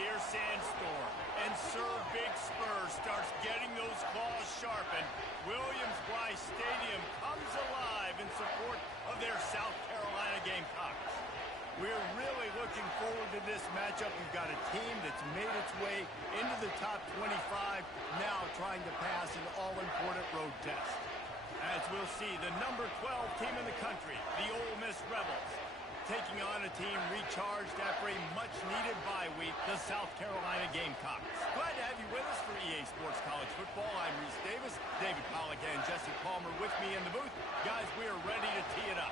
here, Sandstorm. And Sir Big Spur starts getting those claws sharpened. Williams-Brice Stadium comes alive in support of their South Carolina Gamecocks. We're really looking forward to this matchup. You've got a team that's made its way into the top 25, now trying to pass an all-important road test. As we'll see, the number 12 team in the country, the Ole Miss Rebels, taking on a team recharged after a much-needed bye week, the South Carolina Gamecocks. Glad to have you with us for EA Sports College Football. I'm Reese Davis, David Pollack and Jesse Palmer with me in the booth. Guys, we are ready to tee it up.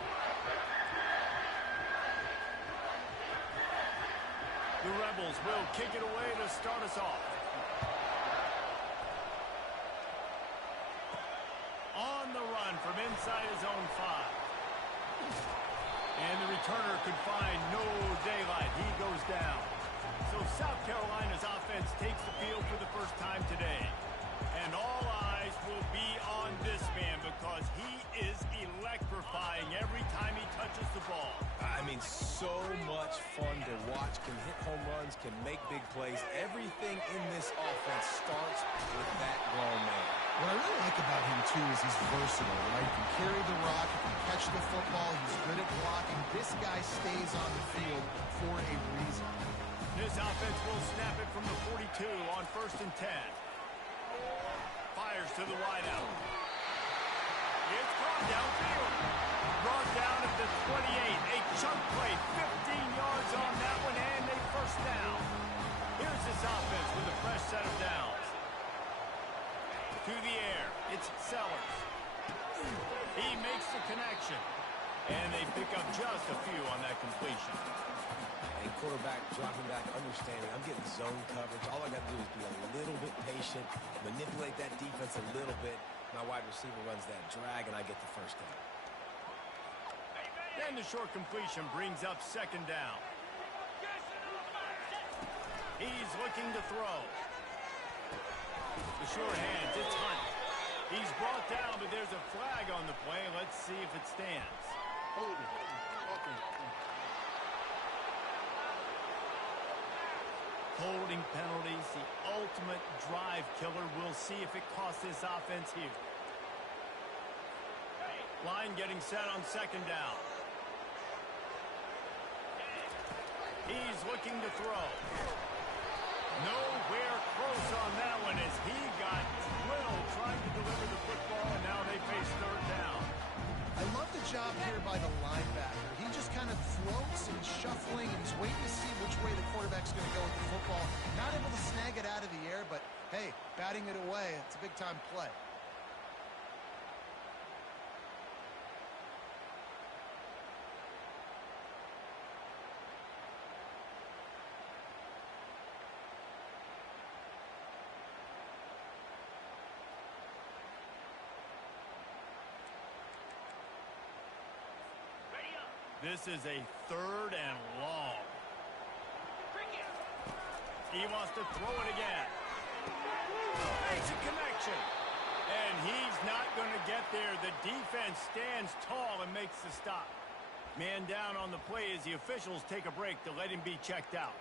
The Rebels will kick it away to start us off. On the run from inside his own 5. And the returner could find no daylight. He goes down. So South Carolina's offense takes the field for the first time today. And all eyes will be on this man because he is electrifying every time he touches the ball. I mean, so much fun to watch. Can hit home runs, can make big plays. Everything in this offense starts with that grown man. What I really like about him, too, is he's versatile, right? He can carry the rock, he can catch the football, he's good at blocking. This guy stays on the field for a reason. This offense will snap it from the 42 on 1st and 10. Fires to the wideout. It's caught downfield. Brought down at the 28. A chunk play, 15 yards on that one, and a first down. Here's this offense with a fresh set of downs. To the air, it's Sellers. He makes the connection. And they pick up just a few on that completion. And quarterback dropping back, understanding I'm getting zone coverage. All I got to do is be a little bit patient, manipulate that defense a little bit. My wide receiver runs that drag, and I get the first down. Then the short completion brings up 2nd down. He's looking to throw. The short hands, it's Hunt. He's brought down, but there's a flag on the play. Let's see if it stands. Holding penalties, the ultimate drive killer. We'll see if it costs this offense here. Line getting set on 2nd down. He's looking to throw. Nowhere close on that one as he got drilled trying to deliver the football, and now they face 3rd down. I love the job here by the linebacker. He just kind of floats and shuffling, and he's waiting to see which way the quarterback's going to go with the football. Not able to snag it out of the air, but, hey, batting it away, it's a big-time play. This is a 3rd and long. He wants to throw it again. Makes a connection. And he's not going to get there. The defense stands tall and makes the stop. Man down on the play as the officials take a break to let him be checked out.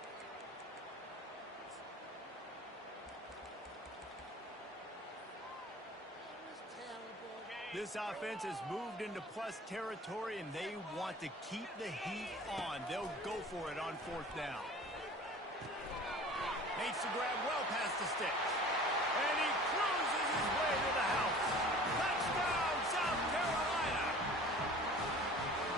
This offense has moved into plus territory, and they want to keep the heat on. They'll go for it on 4th down. Makes the grab well past the sticks. And he cruises his way to the house. Touchdown, South Carolina!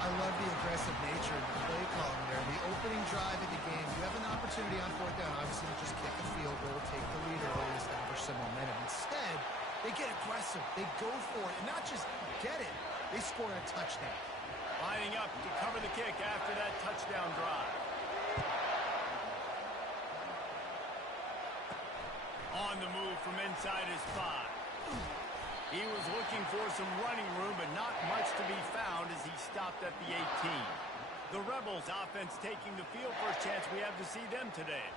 I love the aggressive nature of the play calling there. The opening drive of the game, you have an opportunity on 4th down, obviously, to just kick a field goal, take the lead early, establish some momentum. Instead, they get aggressive. They go for it. And not just get it, they score a touchdown. Lining up to cover the kick after that touchdown drive. On the move from inside his 5. He was looking for some running room, but not much to be found as he stopped at the 18. The Rebels offense taking the field. First chance we have to see them today.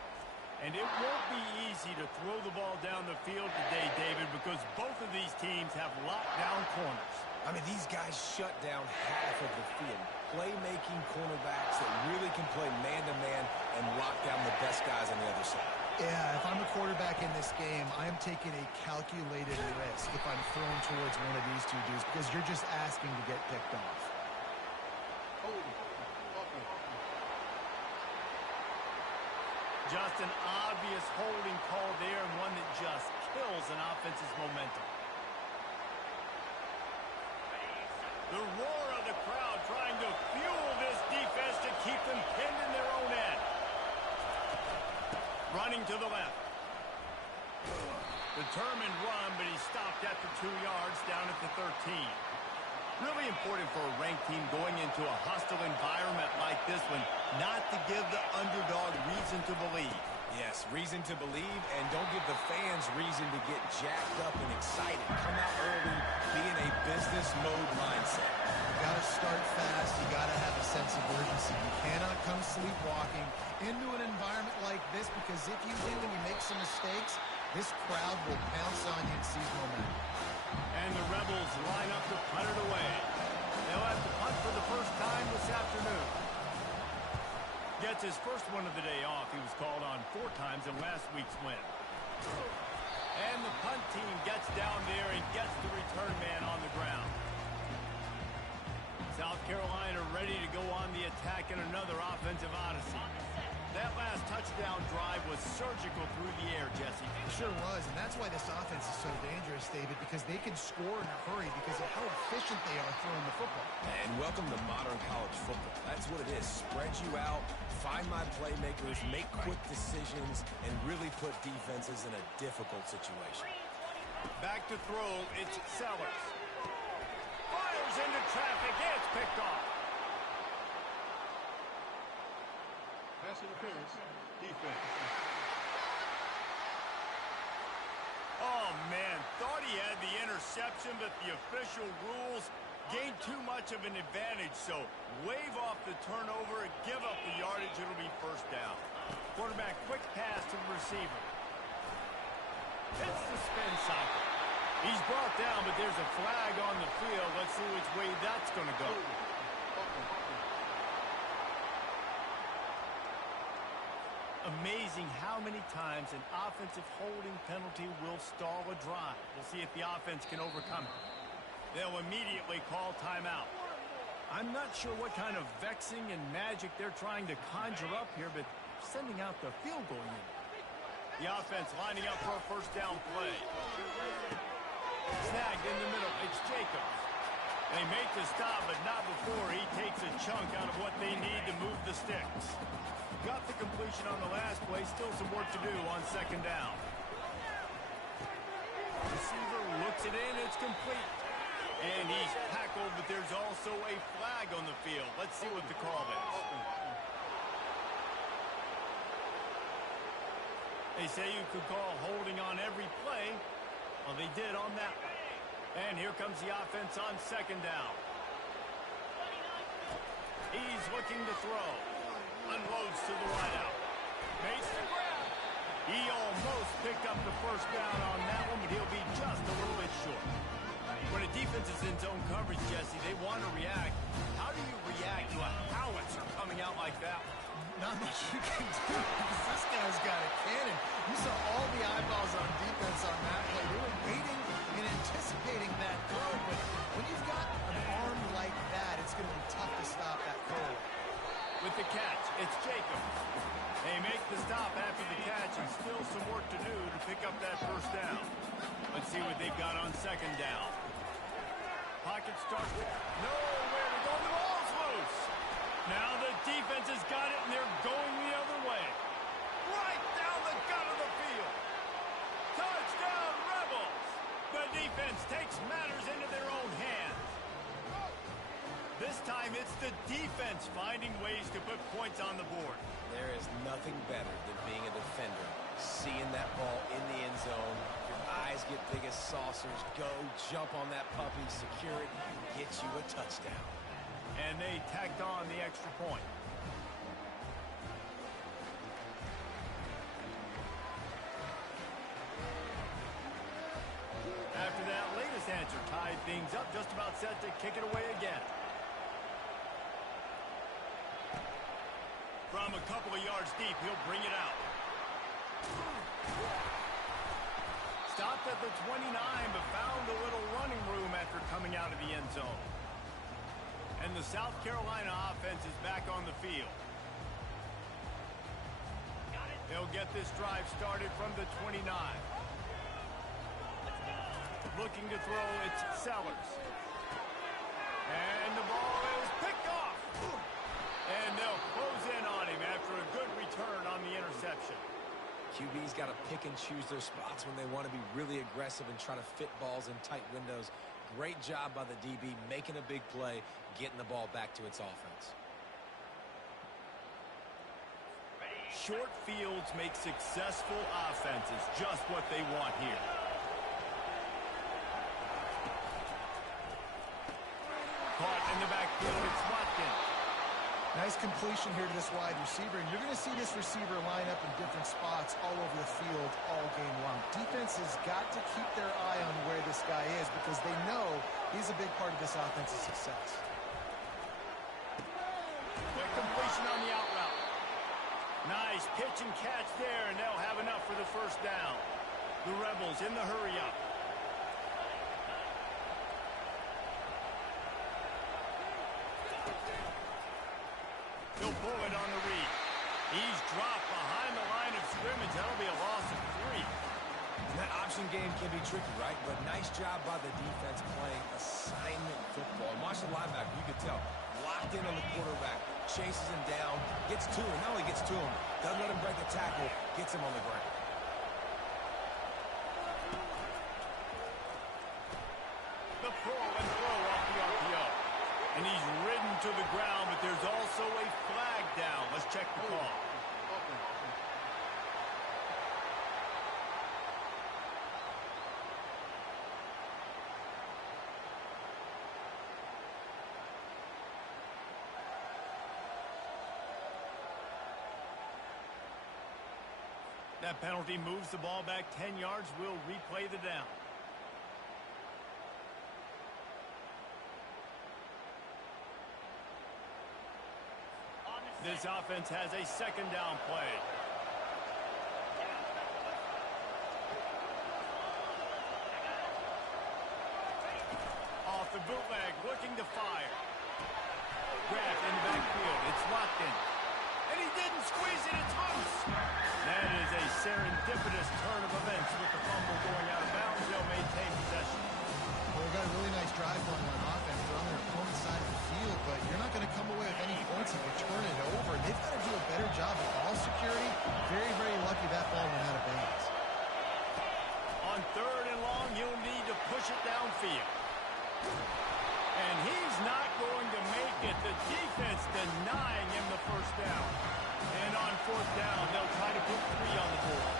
And it won't be easy to throw the ball down the field today, David, because both of these teams have locked down corners. I mean, these guys shut down half of the field. Playmaking cornerbacks that really can play man-to-man and lock down the best guys on the other side. Yeah, if I'm a quarterback in this game, I am taking a calculated risk if I'm thrown towards one of these two dudes because you're just asking to get picked off. Just an obvious holding call there, and one that just kills an offense's momentum. The roar of the crowd trying to fuel this defense to keep them pinned in their own end. Running to the left. Determined run, but he stopped at the 2 yards down at the 13. Really important for a ranked team going into a hostile environment like this one, not to give the underdog reason to believe. Yes, reason to believe, and don't give the fans reason to get jacked up and excited. Come out early, be in a business mode mindset. You got to start fast. You got to have a sense of urgency. You cannot come sleepwalking into an environment like this because if you do and you make some mistakes, this crowd will pounce on you and seize momentum. And the Rebels line up to punt it away. They'll have to punt for the first time this afternoon. Gets his first one of the day off. He was called on 4 times in last week's win. And the punt team gets down there and gets the return man on the ground. South Carolina ready to go on the attack in another offensive odyssey. That last touchdown drive was surgical through the air, Jesse. It sure was, and that's why this offense is so dangerous, David, because they can score in a hurry because of how efficient they are throwing the football. And welcome to modern college football. That's what it is. Spread you out, find my playmakers, make quick decisions, and really put defenses in a difficult situation. Back to throw, it's Sellers. Fires into traffic, it's picked off. Pass interference, defense. Oh, man, thought he had the interception, but the official rules gained too much of an advantage, so wave off the turnover and give up the yardage. It'll be first down. Quarterback, quick pass to the receiver. Hits the spin cycle. He's brought down, but there's a flag on the field. Let's see which way that's going to go. Amazing how many times an offensive holding penalty will stall a drive. We'll see if the offense can overcome it. They'll immediately call timeout. I'm not sure what kind of vexing and magic they're trying to conjure up here, but sending out the field goal unit. The offense lining up for a first down play. Snagged in the middle. It's Jacobs. They make the stop, but not before he takes a chunk out of what they need to move the sticks. Got the completion on the last play. Still some work to do on second down. Receiver looks it in. It's complete. And he's tackled, but there's also a flag on the field. Let's see what the call is. They say you could call holding on every play. Well, they did on that one. And here comes the offense on second down. He's looking to throw. Unloads to the wideout. Makes the grab. He almost picked up the first down on that one, but he'll be just a little bit short. When a defense is in zone coverage, Jesse, they want to react. How do you react to a howitzer coming out like that? Not much you can do because this guy's got a cannon. You saw all the eyeballs on defense on that play. They were waiting and anticipating that throw, but when you've got an arm like that, it's going to be tough to stop that throw. With the catch, it's Jacobs. They make the stop after the catch and still some work to do to pick up that first down. Let's see what they've got on second down. Pocket starts with nowhere to go. The ball's loose. Now the defense has got it, and they're going the other way. Right down the gut of the field. Touchdown, Rebels. The defense takes matters into their own hands. This time it's the defense finding ways to put points on the board. There is nothing better than being a defender. Seeing that ball in the end zone, your eyes get big as saucers. Go, jump on that puppy, secure it, get you a touchdown. And they tacked on the extra point. things up, just about set to kick it away again. From a couple of yards deep, he'll bring it out. Stopped at the 29, but found a little running room after coming out of the end zone. And the South Carolina offense is back on the field. They'll get this drive started from the 29. Looking to throw, it's Sellers. And the ball is picked off. And they'll close in on him after a good return on the interception. QB's got to pick and choose their spots when they want to be really aggressive and try to fit balls in tight windows. Great job by the DB making a big play, getting the ball back to its offense. Short fields make successful offenses just what they want here. Caught in the backfield, it's Watkins. Nice completion here to this wide receiver, and you're going to see this receiver line up in different spots all over the field all game long. Defense has got to keep their eye on where this guy is because they know he's a big part of this offense's success. Quick completion on the out route. Nice pitch and catch there, and they'll have enough for the first down. The Rebels in the hurry-up. He'll pull it on the read. He's dropped behind the line of scrimmage. That'll be a loss of 3. That option game can be tricky, right? But nice job by the defense playing assignment football. And watch the linebacker. You could tell. Locked in on the quarterback. Chases him down. Gets to him. Not only gets to him, doesn't let him break the tackle. Gets him on the ground. The pull and throw off the RPO. And he's ridden to the ground, but there's also a flag down. Let's check the call. That penalty moves the ball back 10 yards. We'll replay the down. This offense has a second down play. Off the bootleg, looking to fire. Grabbed in the backfield. It's Watkins. And he didn't squeeze it. It's loose. That is a serendipitous turn of events with the fumble going out of bounds. They'll maintain possession. Well, they've got a really nice drive going on offense. They're on their opponent's side of the field, but you're not going to come away with any points if you turn it over. They've got to do a better job of ball security. Very, very lucky that ball went out of bounds. On 3rd and long, he'll need to push it downfield. And he's not going to make it. The defense denying him the first down. And on 4th down, they'll try to put 3 on the board.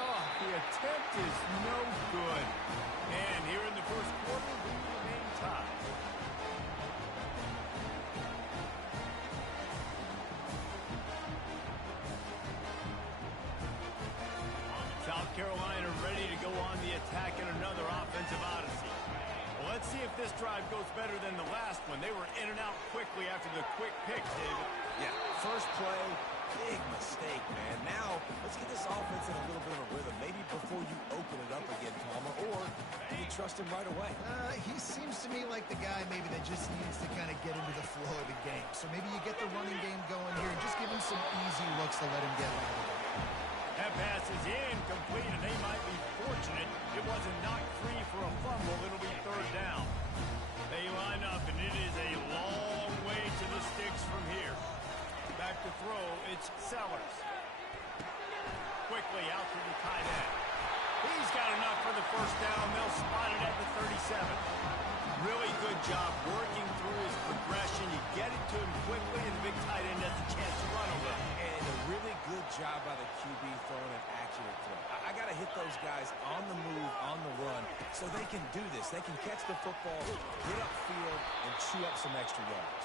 Oh, the attempt is no good. And here in the first quarter, we remain tied. South Carolina ready to go on the attack in another offensive odyssey. Well, let's see if this drive goes better than the last one. They were in and out quickly after the quick pick, David. Yeah, first play, big mistake, man. Now, let's get this offense in a little bit of a rhythm. Maybe before you open it up again, Palmer, or do you trust him right away? He seems to me like the guy maybe that just needs to kind of get into the flow of the game. So maybe you get the running game going here and just give him some easy looks to let him get out of it. That pass is incomplete, and they might be fortunate it wasn't knocked free for a fumble. It'll be 3rd down. They line up, and it is a long way to the sticks from here. Back to throw, it's Sellers. Quickly out to the tight end. He's got enough for the first down. They'll spot it at the 37. Really good job working through his progression. You get it to him quickly, and the big tight end has a chance to run over him. And a really good job by the QB throwing an accurate throw. I got to hit those guys on the move, on the run, so they can do this. They can catch the football, get upfield, and chew up some extra yards.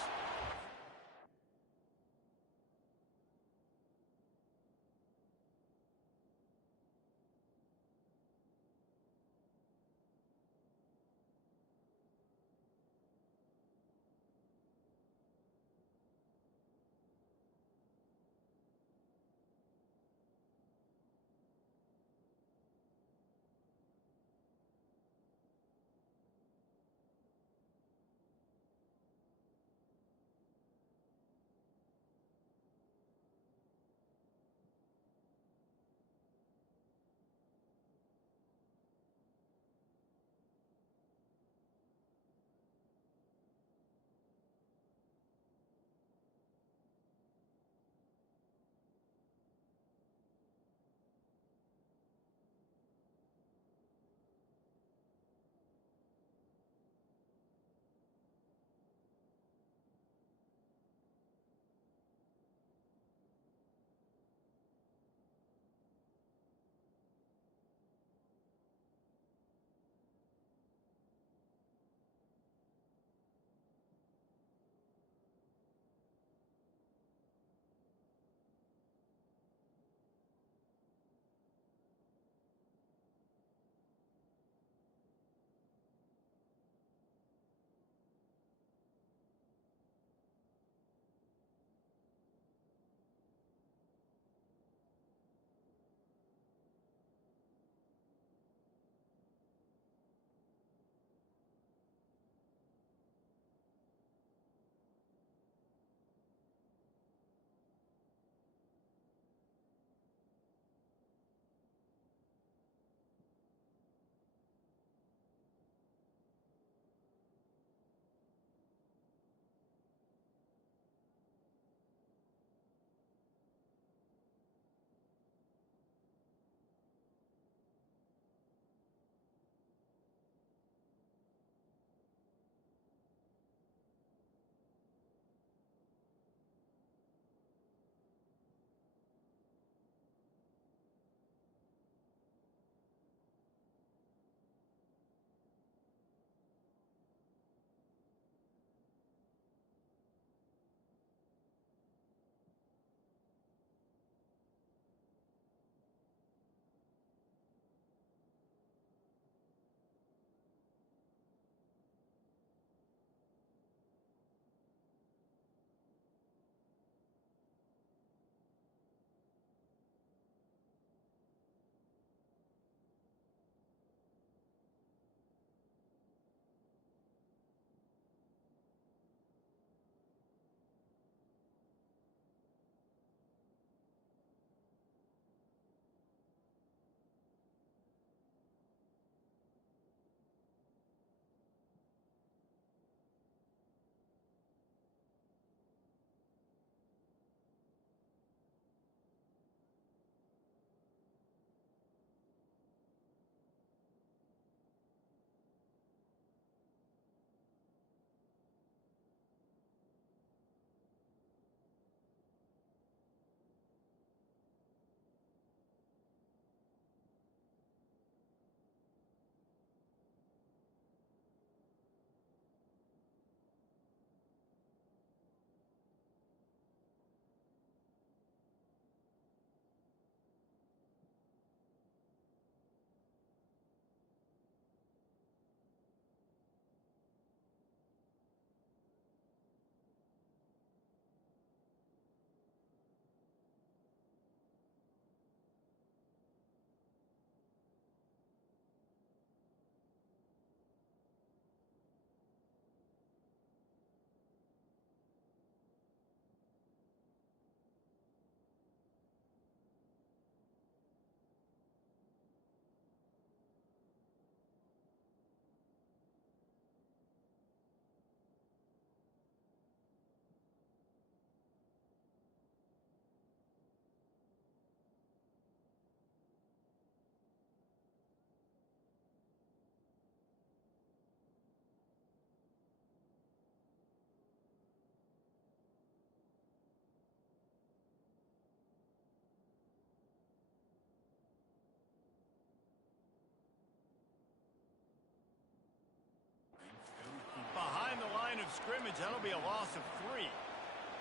yards. That'll be a loss of 3.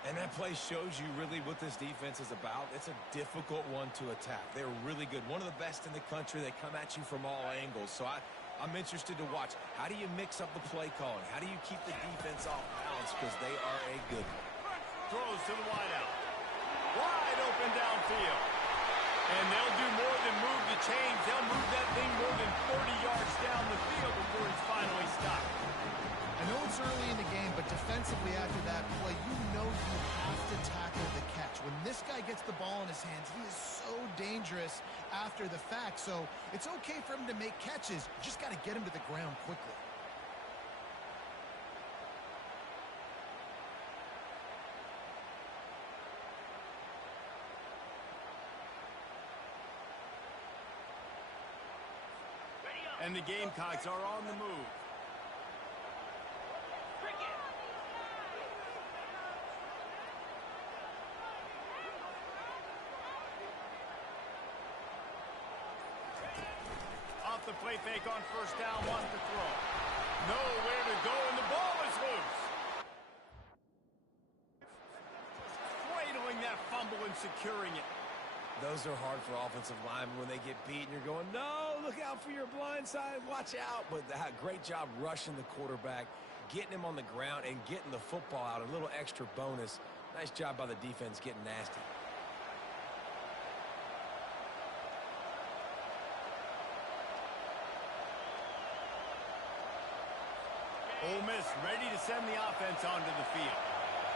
And that play shows you really what this defense is about. It's a difficult one to attack. They're really good. One of the best in the country. They come at you from all angles. So I'm interested to watch. How do you mix up the play calling? How do you keep the defense off balance? Because they are a good one. Throws to the wideout. Wide open downfield. And they'll do more than move the chains. They'll move that thing more than 30 yards down the field before he's finally stopped. I know it's early in the game, but defensively after that play, you know you have to tackle the catch. When this guy gets the ball in his hands, he is so dangerous after the fact. So it's okay for him to make catches. You just got to get him to the ground quickly. And the Gamecocks are on the move. Off the play fake on first down, wants to throw. Nowhere to go, and the ball is loose. Cradling that fumble and securing it. Those are hard for offensive linemen when they get beat and you're going, no, look out for your blind side, watch out. But great job rushing the quarterback, getting him on the ground and getting the football out. A little extra bonus. Nice job by the defense getting nasty. Ole Miss ready to send the offense onto the field.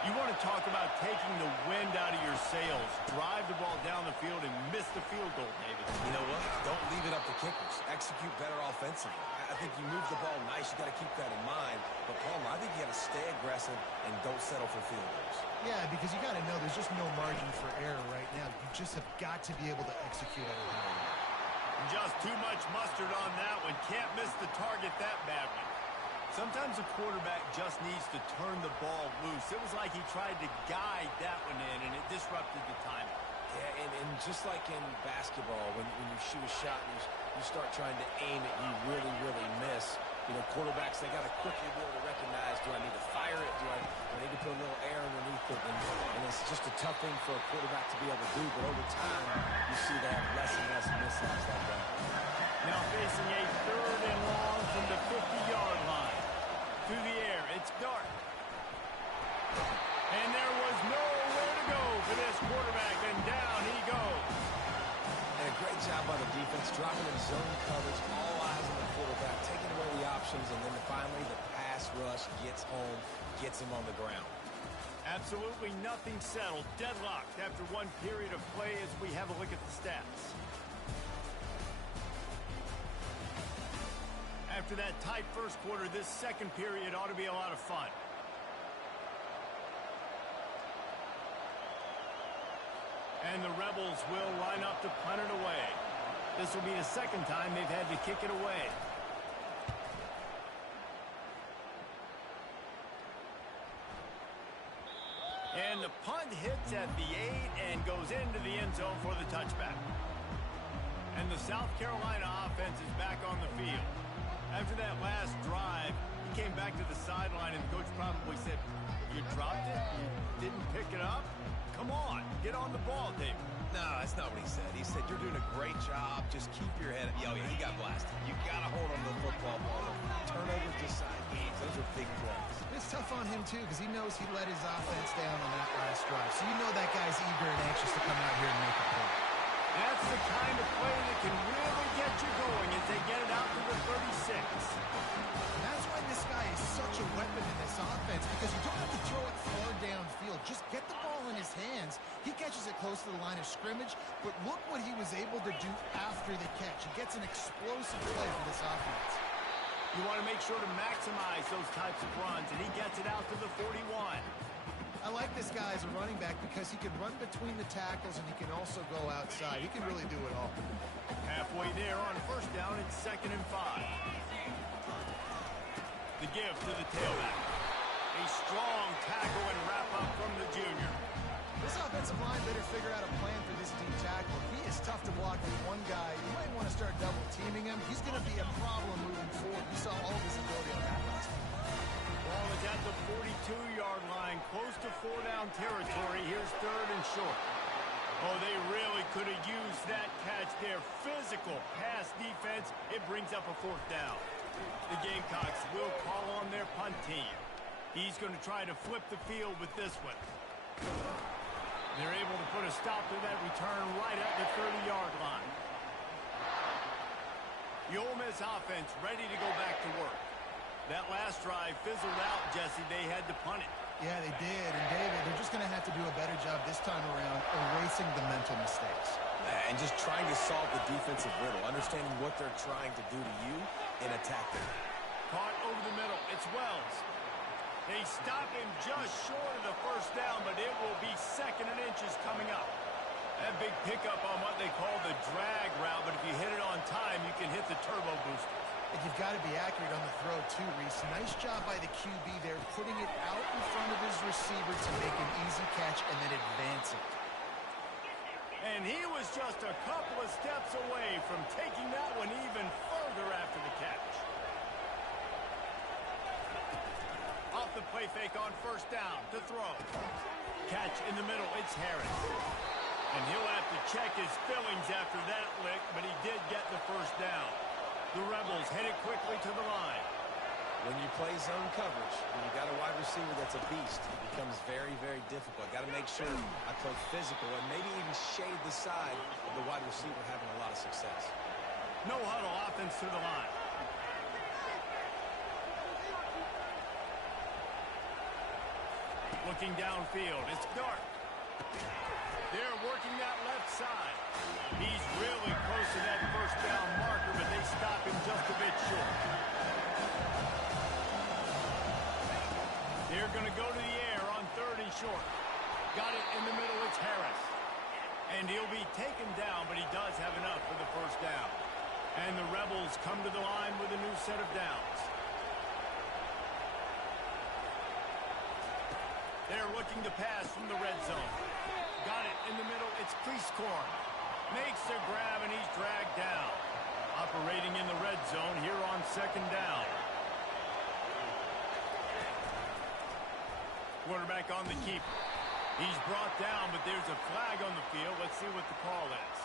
You want to talk about taking the wind out of your sails. Drive the ball down the field and miss the field goal, David. You know what? Don't leave it up to kickers. Execute better offensively. I think you move the ball nice. You got to keep that in mind. But, Palmer, I think you got to stay aggressive and don't settle for field goals. Yeah, because you got to know there's just no margin for error right now. You just have got to be able to execute at a high level. Just too much mustard on that one. Can't miss the target that badly. Sometimes a quarterback just needs to turn the ball loose. It was like he tried to guide that one in, and it disrupted the timing. Yeah, and just like in basketball, when you shoot a shot and you start trying to aim it, you really, really miss. You know, quarterbacks, they got to quickly be able to recognize, do I need to fire it? Do I need to put a little air underneath it? And it's just a tough thing for a quarterback to be able to do. But over time, you see they have less and less mishaps like that. Now facing a 3rd and long from the 50-yard line. Through the air, it's dark. And there was nowhere to go for this quarterback, and down he goes. And a great job by the defense, dropping in zone coverage, all eyes on the quarterback, taking away the options, and then finally the pass rush gets home, gets him on the ground. Absolutely nothing settled, deadlocked after one period of play as we have a look at the stats. After that tight first quarter, this second period ought to be a lot of fun. And the Rebels will line up to punt it away. This will be the second time they've had to kick it away. And the punt hits at the 8 and goes into the end zone for the touchback. And the South Carolina offense is back on the field. After that last drive, he came back to the sideline, and the coach probably said, you dropped it? You didn't pick it up? Come on, get on the ball, David. No, that's not what he said. He said, you're doing a great job. Just keep your head up. Oh, yeah, he got blasted. You got to hold on to the football ball. Turnovers decide games. Those are big plays. It's tough on him, too, because he knows he let his offense down on that last drive. So you know that guy's eager and anxious to come out here and make a play. That's the kind of play that can really get you going as they get it out to the 36. And that's why this guy is such a weapon in this offense, because you don't have to throw it far downfield. Just get the ball in his hands. He catches it close to the line of scrimmage, but look what he was able to do after the catch. He gets an explosive play for this offense. You want to make sure to maximize those types of runs, and he gets it out to the 41. I like this guy as a running back because he can run between the tackles and he can also go outside. He can really do it all. Halfway there on first down, it's 2nd and 5. The give to the tailback. A strong tackle and wrap up from the junior. This offensive line better figure out a plan for this deep tackle. He is tough to block with one guy. You might want to start double teaming him. He's going to be a problem moving forward. We saw all of his ability on that last one. Ball is at the 42-yard short. Oh, they really could have used that catch there. Physical pass defense. It brings up a fourth down. The Gamecocks will call on their punt team. He's going to try to flip the field with this one. They're able to put a stop to that return right at the 30-yard line. The Ole Miss offense ready to go back to work. That last drive fizzled out, Jesse. They had to punt it. Yeah, they did. And, David, they're just going to have to do a better job this time around erasing the mental mistakes. And just trying to solve the defensive riddle, understanding what they're trying to do to you and attack them. Caught over the middle. It's Wells. They stop him just short of the first down, but it will be 2nd and inches coming up. That big pickup on what they call the drag route, but if you hit it on time, you can hit the turbo booster. And you've got to be accurate on the throw, too, Reese. Nice job by the QB there, putting it out in front of his receiver to make an easy catch and then advance it. And he was just a couple of steps away from taking that one even further after the catch. Off the play fake on first down to throw. Catch in the middle, it's Harris. And he'll have to check his fillings after that lick, but he did get the first down. The Rebels headed quickly to the line. When you play zone coverage, when you got a wide receiver that's a beast, it becomes very, very difficult. Got to make sure I play physical and maybe even shade the side of the wide receiver having a lot of success. No huddle offense to the line. Looking downfield, it's Dart. They're working that left side. He's really close to that first down marker, but they stop him just a bit short. They're going to go to the air on 3rd and short. Got it in the middle, it's Harris. And he'll be taken down, but he does have enough for the first down. And the Rebels come to the line with a new set of downs. They're looking to pass from the red zone. Got it in the middle. It's Priestcorn. Makes the grab, and he's dragged down. Operating in the red zone here on 2nd down. Quarterback on the keeper. He's brought down, but there's a flag on the field. Let's see what the call is.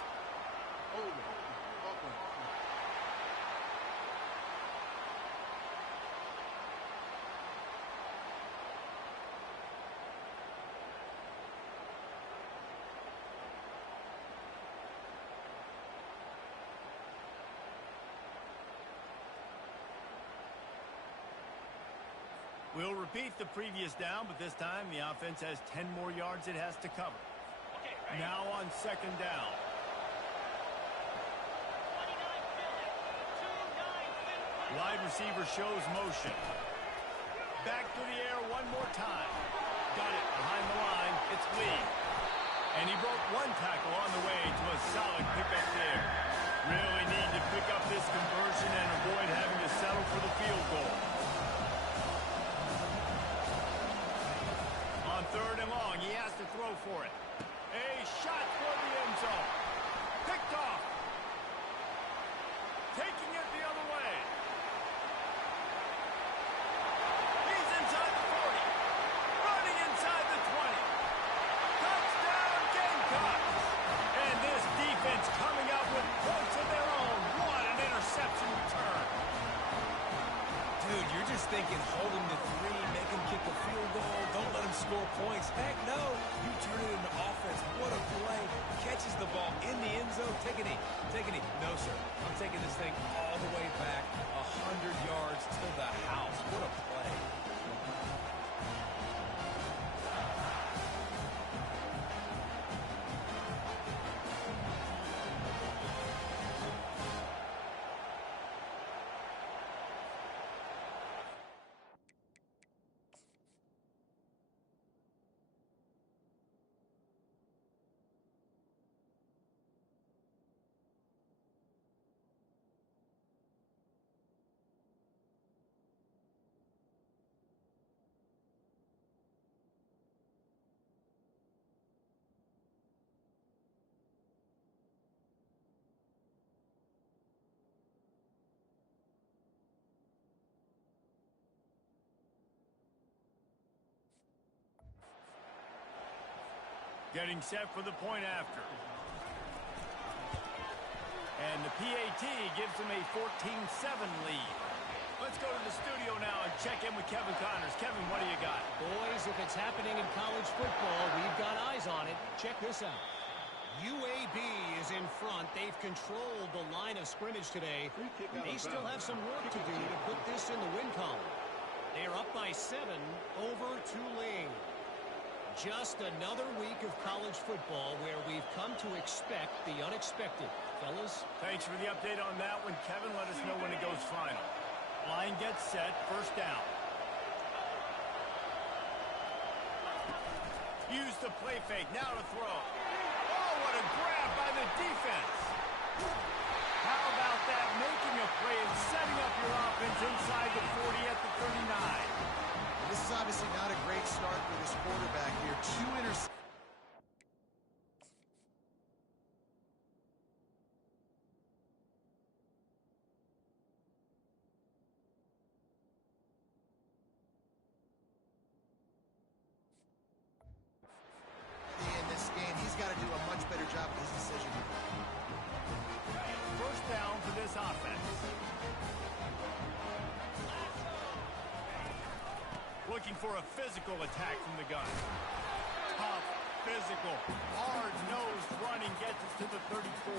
We'll repeat the previous down, but this time the offense has 10 more yards it has to cover. Now on 2nd down. Wide receiver shows motion. Back to the air one more time. Got it behind the line. It's Lee. And he broke one tackle on the way to a solid pickup there. Really need to pick up this conversion and avoid having to settle for the field goal. On 3rd and long, he has to throw for it. A shot for the end zone. Picked off. Taking it the other way. He's inside the 40. Running inside the 20. Touchdown, Gamecocks. And this defense coming up with points of their own. What an interception return. Dude, you're just thinking, hold him to 3, make him kick a field goal, don't let him score points. Heck no, you turn it into offense. What a play. Catches the ball in the end zone. Take a knee. Take a knee. No, sir. I'm taking this thing all the way back 100 yards to the house. What a play. Getting set for the point after. And the PAT gives them a 14-7 lead. Let's go to the studio now and check in with Kevin Connors. Kevin, what do you got? Boys, if it's happening in college football, we've got eyes on it. Check this out. UAB is in front. They've controlled the line of scrimmage today. They still have some work to do to put this in the win column. They're up by 7 over Tulane. Just another week of college football where we've come to expect the unexpected. Fellas? Thanks for the update on that one, Kevin. Let us know when it goes final. Line gets set, first down. Use the play fake, now to throw. Oh, what a grab by the defense. How about that, making a play and setting up your offense inside the 40 at the 39. This is obviously not a great start for this quarterback here. 2 interceptions. In this game, he's got to do a much better job with his decision. First down for this offense. Looking for a physical attack from the gun. Tough, physical, hard-nosed running gets us to the 34.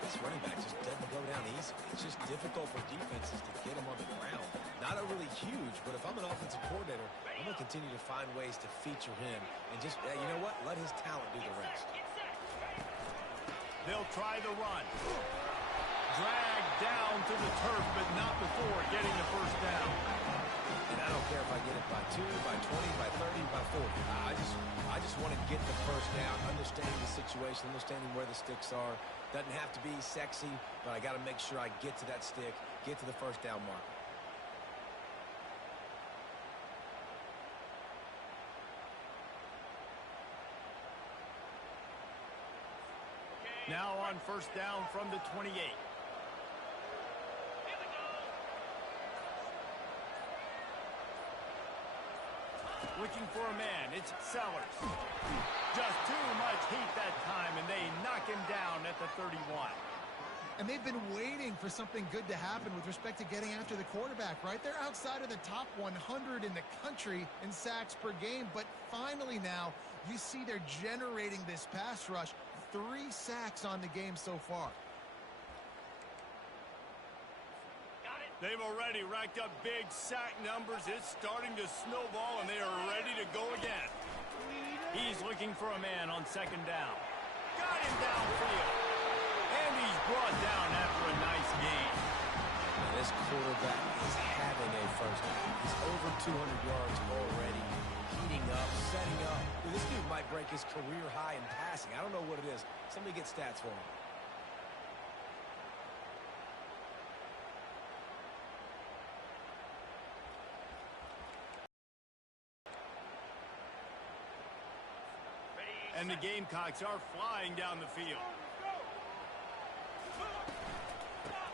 This running back just doesn't go down easily. It's just difficult for defenses to get him on the ground. Not a really huge, but if I'm an offensive coordinator, I'm going to continue to find ways to feature him and just, you know what, let his talent do the rest. They'll try the run. Dragged down to the turf, but not before getting the first down. And I don't care if I get it by 2, by 20, by 30, by 40. I just want to get the first down, understanding the situation, understanding where the sticks are. Doesn't have to be sexy, but I got to make sure I get to that stick, get to the first down mark. Now on first down from the 28. Looking for a man, it's Sellers. Just too much heat that time, and they knock him down at the 31. And they've been waiting for something good to happen with respect to getting after the quarterback, right? They're outside of the top 100 in the country in sacks per game, but finally now you see they're generating this pass rush. 3 sacks on the game so far. They've already racked up big sack numbers. It's starting to snowball, and they are ready to go again. He's looking for a man on second down. Got him downfield. And he's brought down after a nice gain. Now this quarterback is having a first down. He's over 200 yards already, heating up, setting up. This dude might break his career high in passing. I don't know what it is. Somebody get stats for him. And the Gamecocks are flying down the field.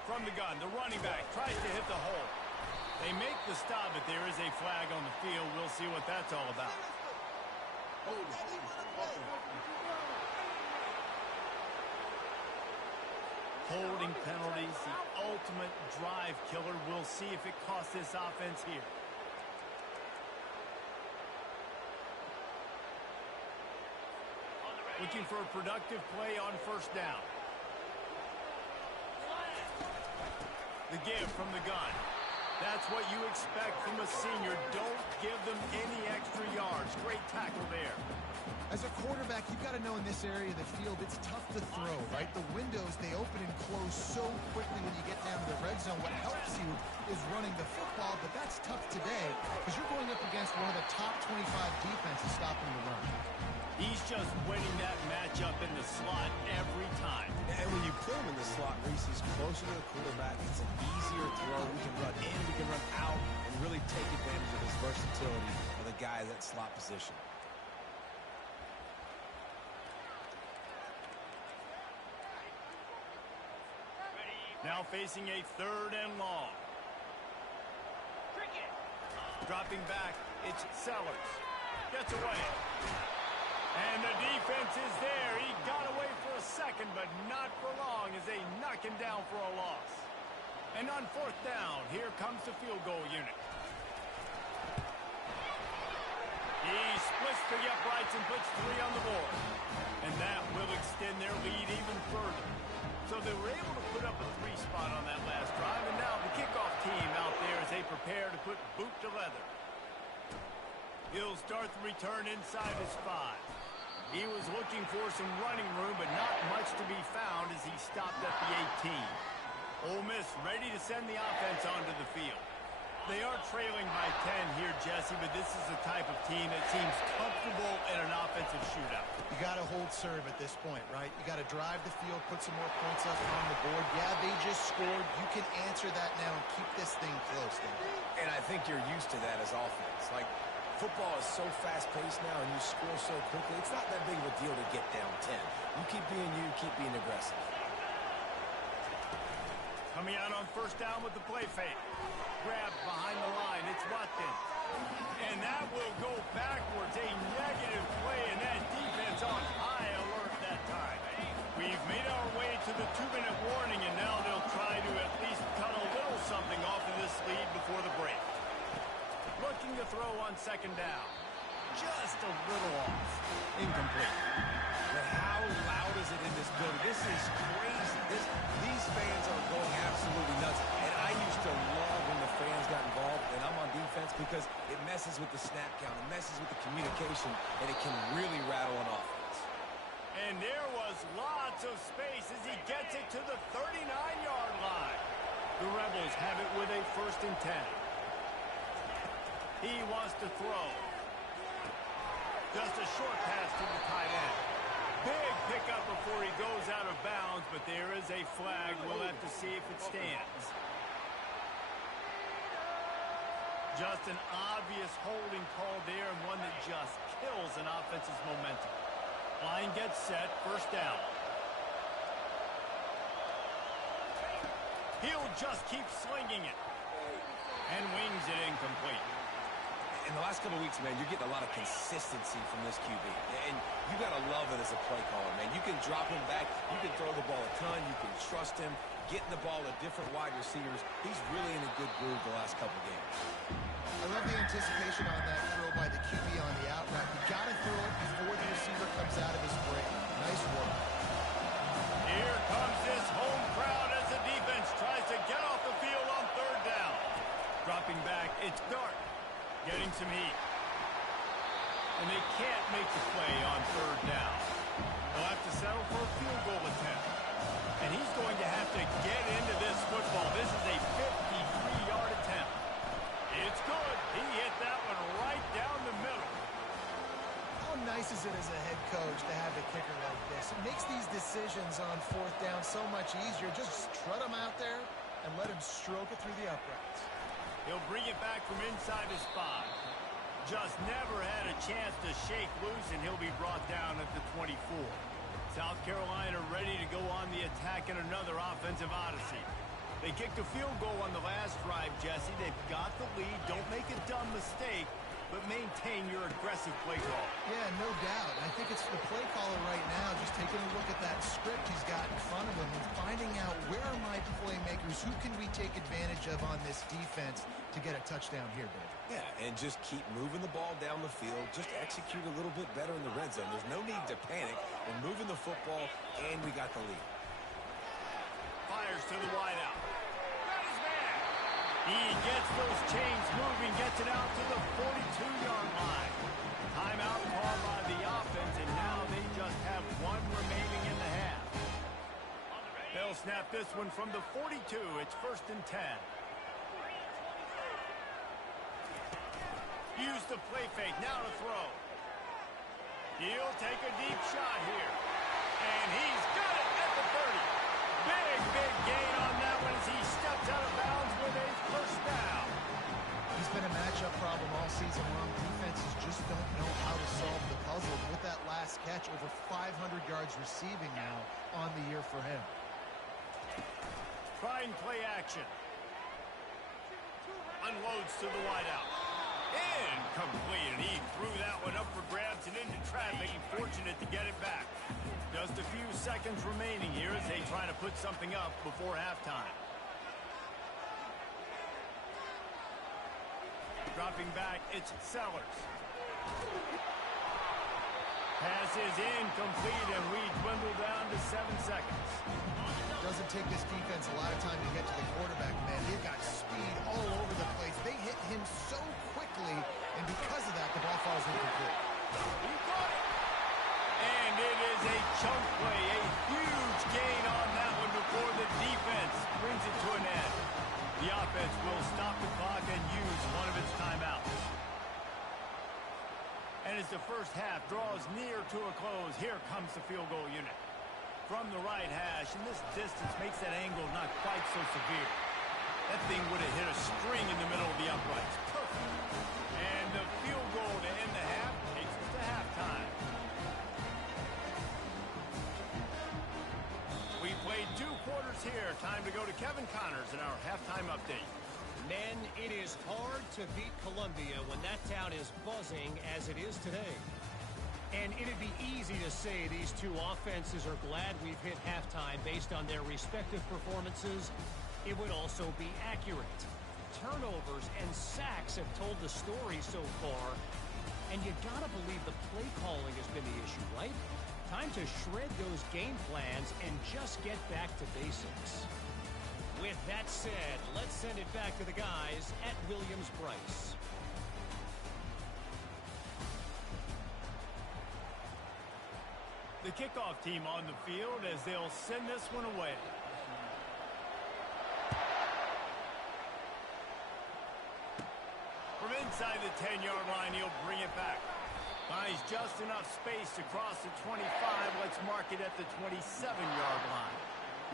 From the gun, the running back tries to hit the hole. They make the stop, but there is a flag on the field. We'll see what that's all about. Holding penalties, the ultimate drive killer. We'll see if it costs this offense here. Looking for a productive play on first down. The give from the gun. That's what you expect from a senior. Don't give them any extra yards. Great tackle there. As a quarterback, you've got to know in this area of the field, it's tough to throw, right? The windows, they open and close so quickly when you get down to the red zone. What helps you is running the football, but that's tough today because you're going up against one of the top 25 defenses stopping the run. He's just winning that matchup in the slot every time. And when you put him in the slot, Reese, he's closer to the quarterback. It's an easier throw. We can run in, we can run out, and really take advantage of his versatility of the guy in that slot position. Now facing a third and long. Dropping back, it's Sellers. Gets away. And the defense is there. He got away for a second, but not for long as they knock him down for a loss. And on fourth down, here comes the field goal unit. He splits to the uprights and puts 3 on the board. And that will extend their lead even further. So they were able to put up a 3 spot on that last drive, and now the kickoff team out there as they prepare to put boot to leather. He'll start the return inside his 5. He was looking for some running room, but not much to be found as he stopped at the 18. Ole Miss ready to send the offense onto the field. They are trailing by 10 here, Jesse, but this is the type of team that seems comfortable in an offensive shootout. You got to hold serve at this point, right? You got to drive the field, put some more points up on the board. Yeah, they just scored. You can answer that now and keep this thing close. And I think you're used to that as offense. Like, football is so fast-paced now, and you score so quickly. It's not that big of a deal to get down 10. You keep being aggressive. Coming out on first down with the play fake. Grabbed behind the line. It's Watkins. And that will go backwards. A negative play, and that defense on high alert that time. We've made our way to the 2-minute warning, and now they'll try to at least cut a little something off of this lead before the break. Looking to throw on second down. Just a little off. Incomplete. But how loud is it in this building? This is crazy. These fans are going absolutely nuts. And I used to love when the fans got involved, and I'm on defense because it messes with the snap count. It messes with the communication, and it can really rattle an offense. And there was lots of space as he gets it to the 39-yard line. The Rebels have it with a 1st and 10. He wants to throw. Just a short pass to the tight end. Big pickup before he goes out of bounds, but there is a flag. We'll have to see if it stands. Just an obvious holding call there, and one that just kills an offense's momentum. Line gets set, first down. He'll just keep slinging it. And wings it incomplete. In the last couple of weeks, man, you're getting a lot of consistency from this QB. And you got to love it as a play caller, man. You can drop him back. You can throw the ball a ton. You can trust him. Getting the ball to different wide receivers. He's really in a good groove the last couple of games. I love the anticipation on that throw by the QB on the out route. You got to throw it before the receiver comes out of his break. Nice work. Here comes this home crowd as the defense tries to get off the field on third down. Dropping back, it's Dart. Getting some heat. And they can't make the play on third down. They'll have to settle for a field goal attempt. And he's going to have to get into this football. This is a 53-yard attempt. It's good. He hit that one right down the middle. How nice is it as a head coach to have a kicker like this? It makes these decisions on fourth down so much easier. Just trot him out there and let him stroke it through the uprights. He'll bring it back from inside his spot. Just never had a chance to shake loose, and he'll be brought down at the 24. South Carolina ready to go on the attack in another offensive odyssey. They kicked a field goal on the last drive, Jesse. They've got the lead. Don't make a dumb mistake, but maintain your aggressive play call. Yeah, no doubt. I think it's the play caller right now just taking a look at that script he's got in front of him and finding out where are my playmakers, who can we take advantage of on this defense to get a touchdown here, Dave. Yeah, and just keep moving the ball down the field. Just execute a little bit better in the red zone. There's no need to panic. We're moving the football, and we got the lead. Fires to the wideout. Got his man. He gets those chains moving, gets it out to the 42-yard line. Timeout called by the offense, and now they just have one remaining in the half. They'll snap this one from the 42. It's 1st and 10. Use the play fake, now to throw. He'll take a deep shot here. And he's got it at the 30. Big gain on that one as he steps out of bounds with a first down. He's been a matchup problem all season long. Defenses just don't know how to solve the puzzle. With that last catch, over 500 yards receiving now on the year for him. Trying play action. Unloads to the wideout. Incomplete, and he threw that one up for grabs and into traffic. Fortunate to get it back. Just a few seconds remaining here as they try to put something up before halftime. Dropping back, it's Sellers. Pass is incomplete, and we dwindle down to 7 seconds. Doesn't take this defense a lot of time to get to the quarterback, man. They've got speed all over the place. They hit him so quickly, and because of that, the ball falls incomplete. He caught it. And it is a chunk play, a huge gain on that one before the defense brings it to an end. The offense will stop the clock and use one of its timeouts. And as the first half draws near to a close, here comes the field goal unit. From the right hash, and this distance makes that angle not quite so severe. That thing would have hit a string in the middle of the uprights. Perfect. And the field goal to end the half takes us to halftime. We played 2 quarters here. Time to go to Kevin Connors in our halftime update. Men, it is hard to beat Columbia when that town is buzzing as it is today. And it'd be easy to say these two offenses are glad we've hit halftime based on their respective performances. It would also be accurate. Turnovers and sacks have told the story so far. And you gotta believe the play calling has been the issue, right? Time to shred those game plans and just get back to basics. With that said, let's send it back to the guys at Williams-Brice. The kickoff team on the field as they'll send this one away. From inside the 10-yard line, he'll bring it back. Finds just enough space to cross the 25. Let's mark it at the 27-yard line.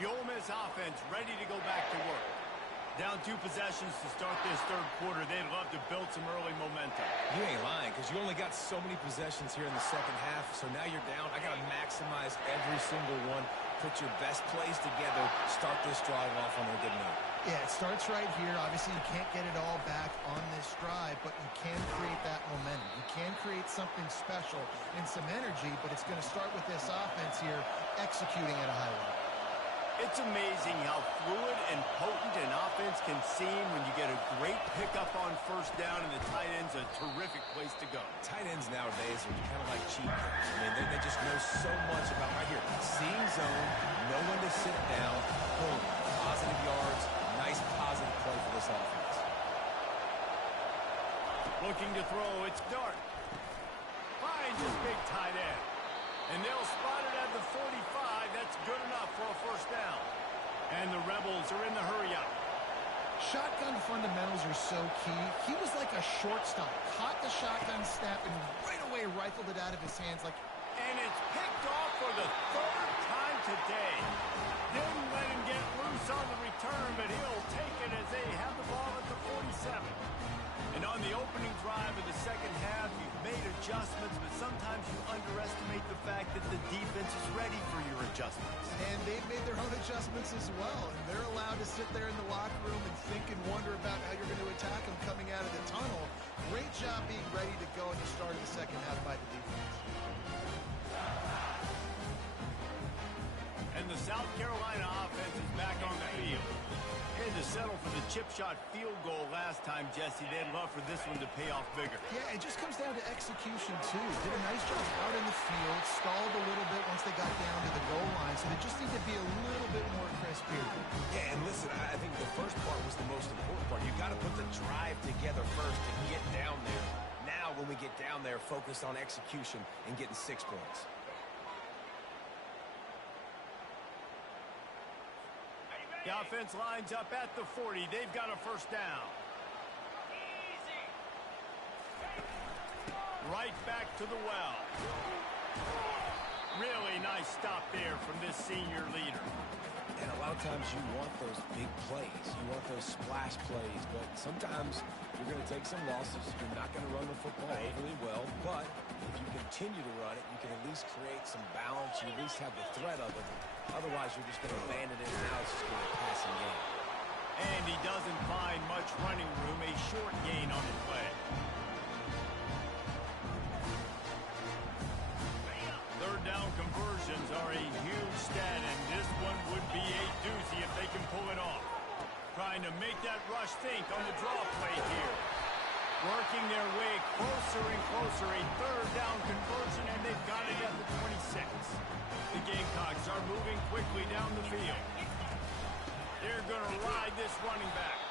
The Ole Miss offense ready to go back to work. Down 2 possessions to start this third quarter. They'd love to build some early momentum. You ain't lying, because you only got so many possessions here in the second half, so now you're down. I got to maximize every single one. Put your best plays together. Start this drive off on a good note. Yeah, it starts right here. Obviously, you can't get it all back on this drive, but you can create that momentum. You can create something special and some energy, but it's going to start with this offense here executing at a high level. It's amazing how fluid and potent an offense can seem when you get a great pickup on first down, and the tight end's a terrific place to go. Tight ends nowadays are kind of like cheat codes. I mean, they just know so much about right here. Seeing zone, know when to sit down, boom, positive yards, nice positive play for this offense. Looking to throw, it's Dart. Finds his big tight end. And they'll spot it at the 45. That's good enough for a first down. And the Rebels are in the hurry-up. Shotgun fundamentals are so key. He was like a shortstop. Caught the shotgun snap and right away rifled it out of his hands. And it's picked off for the 3rd time today. Didn't let him get loose on the return, but he'll take it as they have the ball at the 47. And on the opening drive of the second half, you've made adjustments, but sometimes you underestimate the fact that the defense is ready for your adjustments. And they've made their own adjustments as well. And they're allowed to sit there in the locker room and think and wonder about how you're going to attack them coming out of the tunnel. Great job being ready to go at the start of the second half by the defense. And the South Carolina offense is back on the field. Had to settle for the chip shot field goal last time, Jesse. They'd love for this one to pay off bigger. Yeah, it just comes down to execution, too. Did a nice job out in the field, stalled a little bit once they got down to the goal line, so they just need to be a little bit more crisp here. Yeah, and listen, I think the first part was the most important part. You got to put the drive together first to get down there. Now, when we get down there, focus on execution and getting 6 points. The offense lines up at the 40. They've got a first down. Right back to the well. Really nice stop there from this senior leader. And a lot of times you want those big plays. You want those splash plays. But sometimes you're going to take some losses. You're not going to run the football overly well. But if you continue to run it, you can at least create some balance. You at least have the threat of it. Otherwise, you're just going to abandon it, and now it's just going to be a passing game. And he doesn't find much running room. A short gain on the play. that rush think on the draw play here. Working their way closer and closer, a third down conversion, and they've got it at the 26. The Gamecocks are moving quickly down the field. They're going to ride this running back.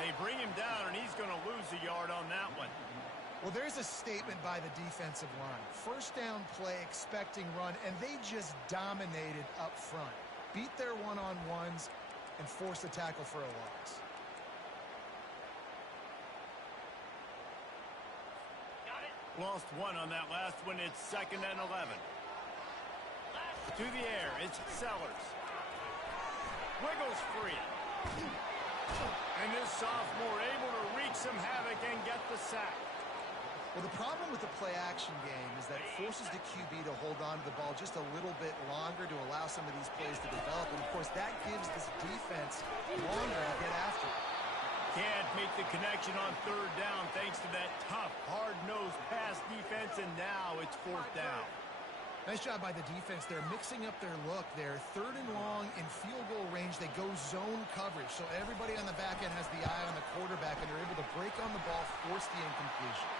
They bring him down, and he's going to lose a yard on that one. Well, there's a statement by the defensive line. First down play, expecting run, and they just dominated up front. Beat their one-on-ones and forced the tackle for a loss. Lost one on that last one. It's 2nd and 11. To the air, it's Sellers. Wiggles free. And this sophomore able to wreak some havoc and get the sack. Well, the problem with the play-action game is that it forces the QB to hold on to the ball just a little bit longer to allow some of these plays to develop. And, of course, that gives this defense longer to get after it. Can't make the connection on third down thanks to that tough, hard-nosed pass defense, and now it's 4th down. Nice job by the defense. They're mixing up their look. They're 3rd and long in field goal range. They go zone coverage, so everybody on the back end has the eye on the quarterback, and they're able to break on the ball, force the incompletion.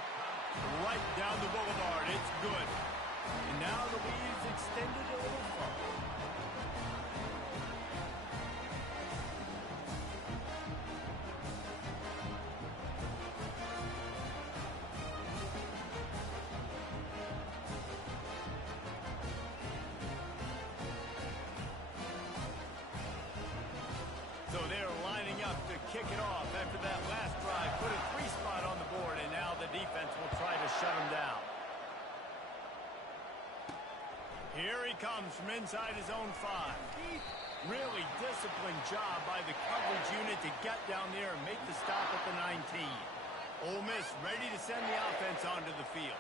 Right down the boulevard. It's good. And now the lead's extended a little further. So they're lining up to kick it off after that last drive. Put a 3-spot on the board, and now the defense will try to shut him down. Here he comes from inside his own 5. Really disciplined job by the coverage unit to get down there and make the stop at the 19. Ole Miss ready to send the offense onto the field.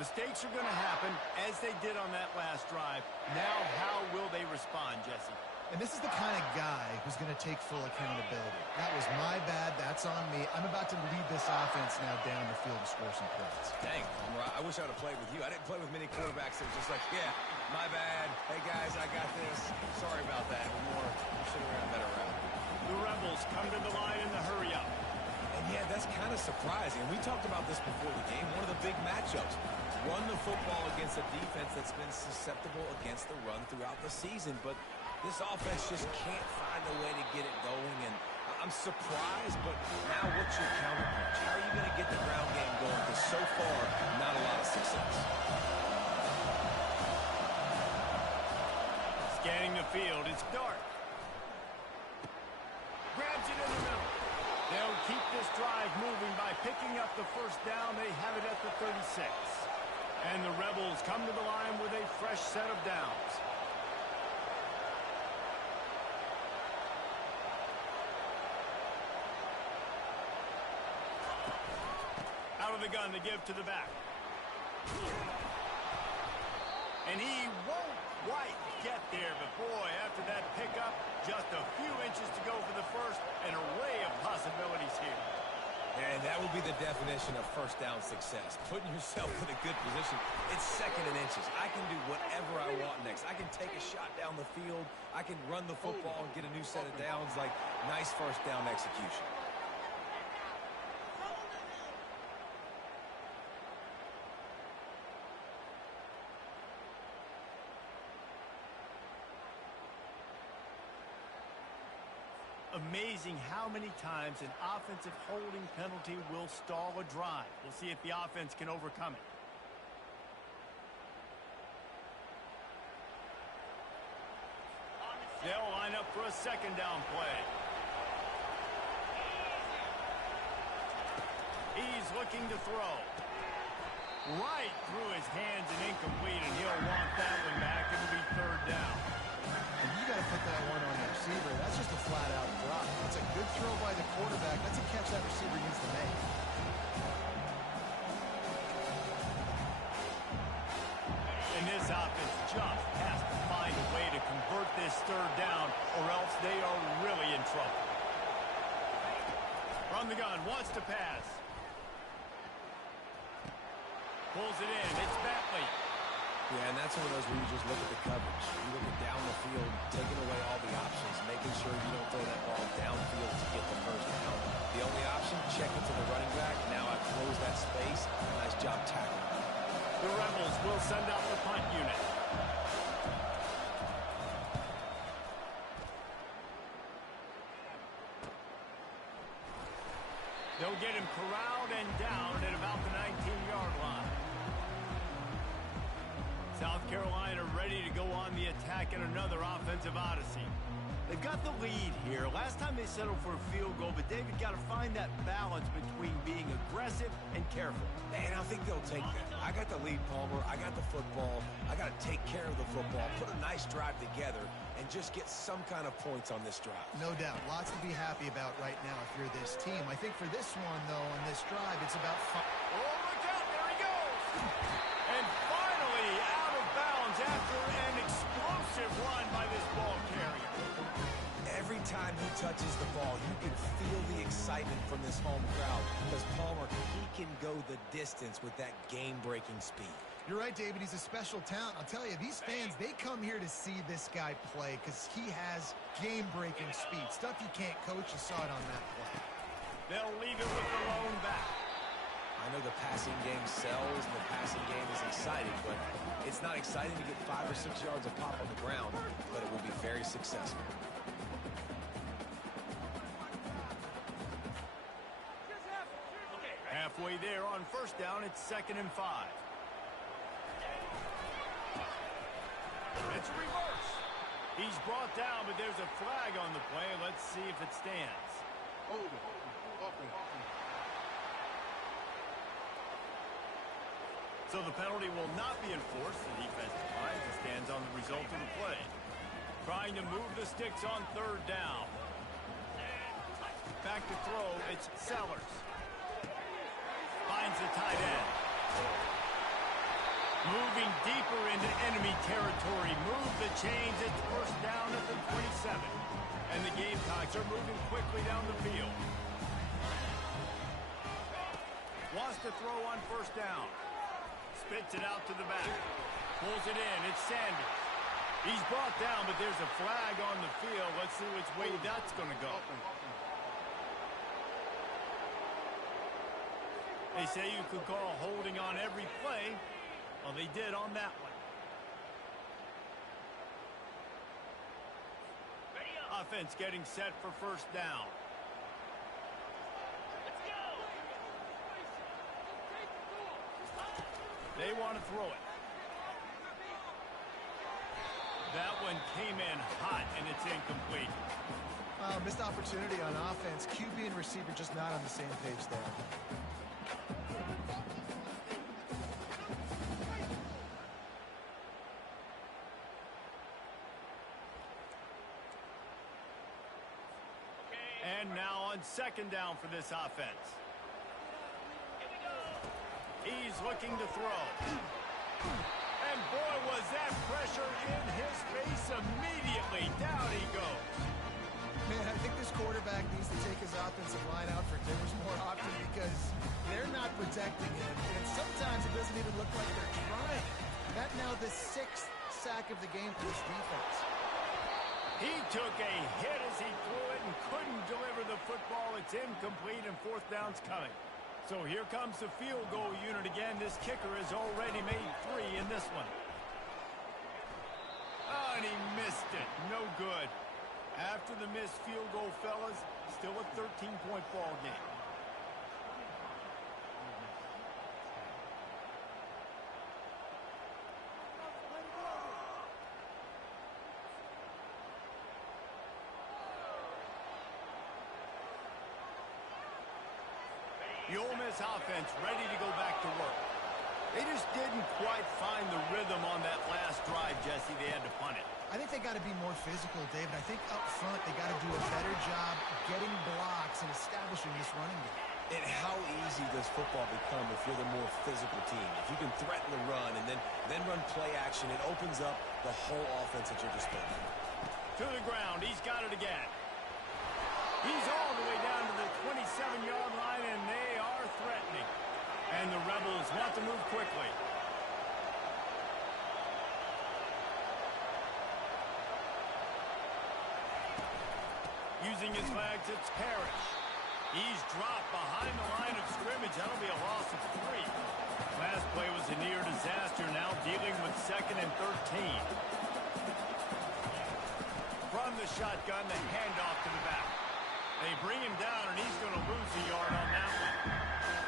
Mistakes are going to happen, as they did on that last drive. Now, how will they respond, Jesse? And this is the kind of guy who's going to take full accountability. That was my bad. That's on me. I'm about to lead this offense now down the field and score some points. Dang, I wish I would have played with you. I didn't play with many quarterbacks that were just like, yeah, my bad. Hey, guys, I got this. Sorry about that. More, we should have ran a better route. The Rebels come to the line in the hurry-up. And, yeah, that's kind of surprising. We talked about this before the game. One of the big matchups. Run the football against a defense that's been susceptible against the run throughout the season. But this offense just can't find a way to get it going, and I'm surprised, but now what's your counterpunch? How are you going to get the ground game going? Because so far, not a lot of success. Scanning the field, it's dark. Grabs it in the middle. They'll keep this drive moving by picking up the first down. They have it at the 36. And the Rebels come to the line with a fresh set of downs. Out of the gun to give to the back. And he won't quite get there, but boy, after that pickup, just a few inches to go for the first, an array of possibilities here. And that will be the definition of first down success. Putting yourself in a good position. It's 2nd and inches. I can do whatever I want next. I can take a shot down the field. I can run the football and get a new set of downs. Like, nice first down execution. Amazing how many times an offensive holding penalty will stall a drive. We'll see if the offense can overcome it. They'll line up for a 2nd down play. He's looking to throw. Right through his hands and incomplete, and he'll want that one back. It'll be 3rd down. And you got to put that one on the receiver. That's just a flat-out drop. It's a good throw by the quarterback. That's a catch that receiver needs to make. And this offense just has to find a way to convert this 3rd down, or else they are really in trouble. From the gun, wants to pass. Pulls it in. It's Bentley. Yeah, and that's one of those where you just look at the coverage. You look at down the field, taking away all the options, making sure you don't throw that ball downfield to get the first down. corralled and down at about the 19-yard line. South Carolina ready to go on the attack in another offensive odyssey. They've got the lead here. Last time they settled for a field goal, but David got to find that balance between being aggressive and careful. And I think they'll take that. I got the lead, Palmer. I got the football. I got to take care of the football, put a nice drive together, and just get some kind of points on this drive. No doubt. Lots to be happy about right now if you're this team. I think for this one, though, on this drive, it's about fun. Oh, look out. There he goes. And finally out of bounds after an explosive run by this ball carrier. Every time he touches the ball, you can feel the excitement from this home crowd because Palmer, he can go the distance with that game-breaking speed. You're right, David. He's a special talent. I'll tell you, these fans, they come here to see this guy play because he has game-breaking speed. Stuff you can't coach. You saw it on that play. They'll leave it with the lone back. I know the passing game sells and the passing game is exciting, but it's not exciting to get 5 or 6 yards of pop on the ground, but it will be very successful. Halfway there on first down, it's 2nd and 5. It's reverse. He's brought down, but there's a flag on the play. Let's see if it stands. Hold it. Offense. So the penalty will not be enforced. The defense declines and stands on the result of the play. Trying to move the sticks on 3rd down. Back to throw, it's Sellers. Finds the tight end. Moving deeper into enemy territory. Move the chains. It's 1st down at the 27. And the Gamecocks are moving quickly down the field. Wants to throw on 1st down. Spits it out to the back. Pulls it in. It's Sanders. He's brought down, but there's a flag on the field. Let's see which way that's going to go. They say you could call holding on every play. Well, they did on that one. Offense getting set for 1st down. Let's go. They want to throw it. That one came in hot, and it's incomplete. Missed opportunity on offense. QB and receiver just not on the same page there. And now on 2nd down for this offense. He's looking to throw. And boy, was that pressure in his face immediately. Down he goes. Man, I think this quarterback needs to take his offensive line out for dinners more often because they're not protecting him. And sometimes it doesn't even look like they're trying. That now the 6th sack of the game for this defense. He took a hit as he threw it and couldn't deliver the football. It's incomplete and 4th down's coming. So here comes the field goal unit again. This kicker has already made 3 in this one. Oh, and he missed it. No good. After the missed field goal, fellas, still a 13-point ball game. The Ole Miss offense ready to go back to work. They just didn't quite find the rhythm on that last drive, Jesse. They had to punt it. I think they got to be more physical, David. I think up front they got to do a better job getting blocks and establishing this running game. And how easy does football become if you're the more physical team? If you can threaten the run and then run play action, it opens up the whole offense at your disposal. To the ground. He's got it again. He's all the way down to the 27-yard line, and they are threatening. And the Rebels want to move quickly. Using his legs, it's Parrish. He's dropped behind the line of scrimmage. That'll be a loss of 3. Last play was a near disaster. Now dealing with 2nd and 13. From the shotgun, the handoff to the back. They bring him down, and he's going to lose a yard on that one.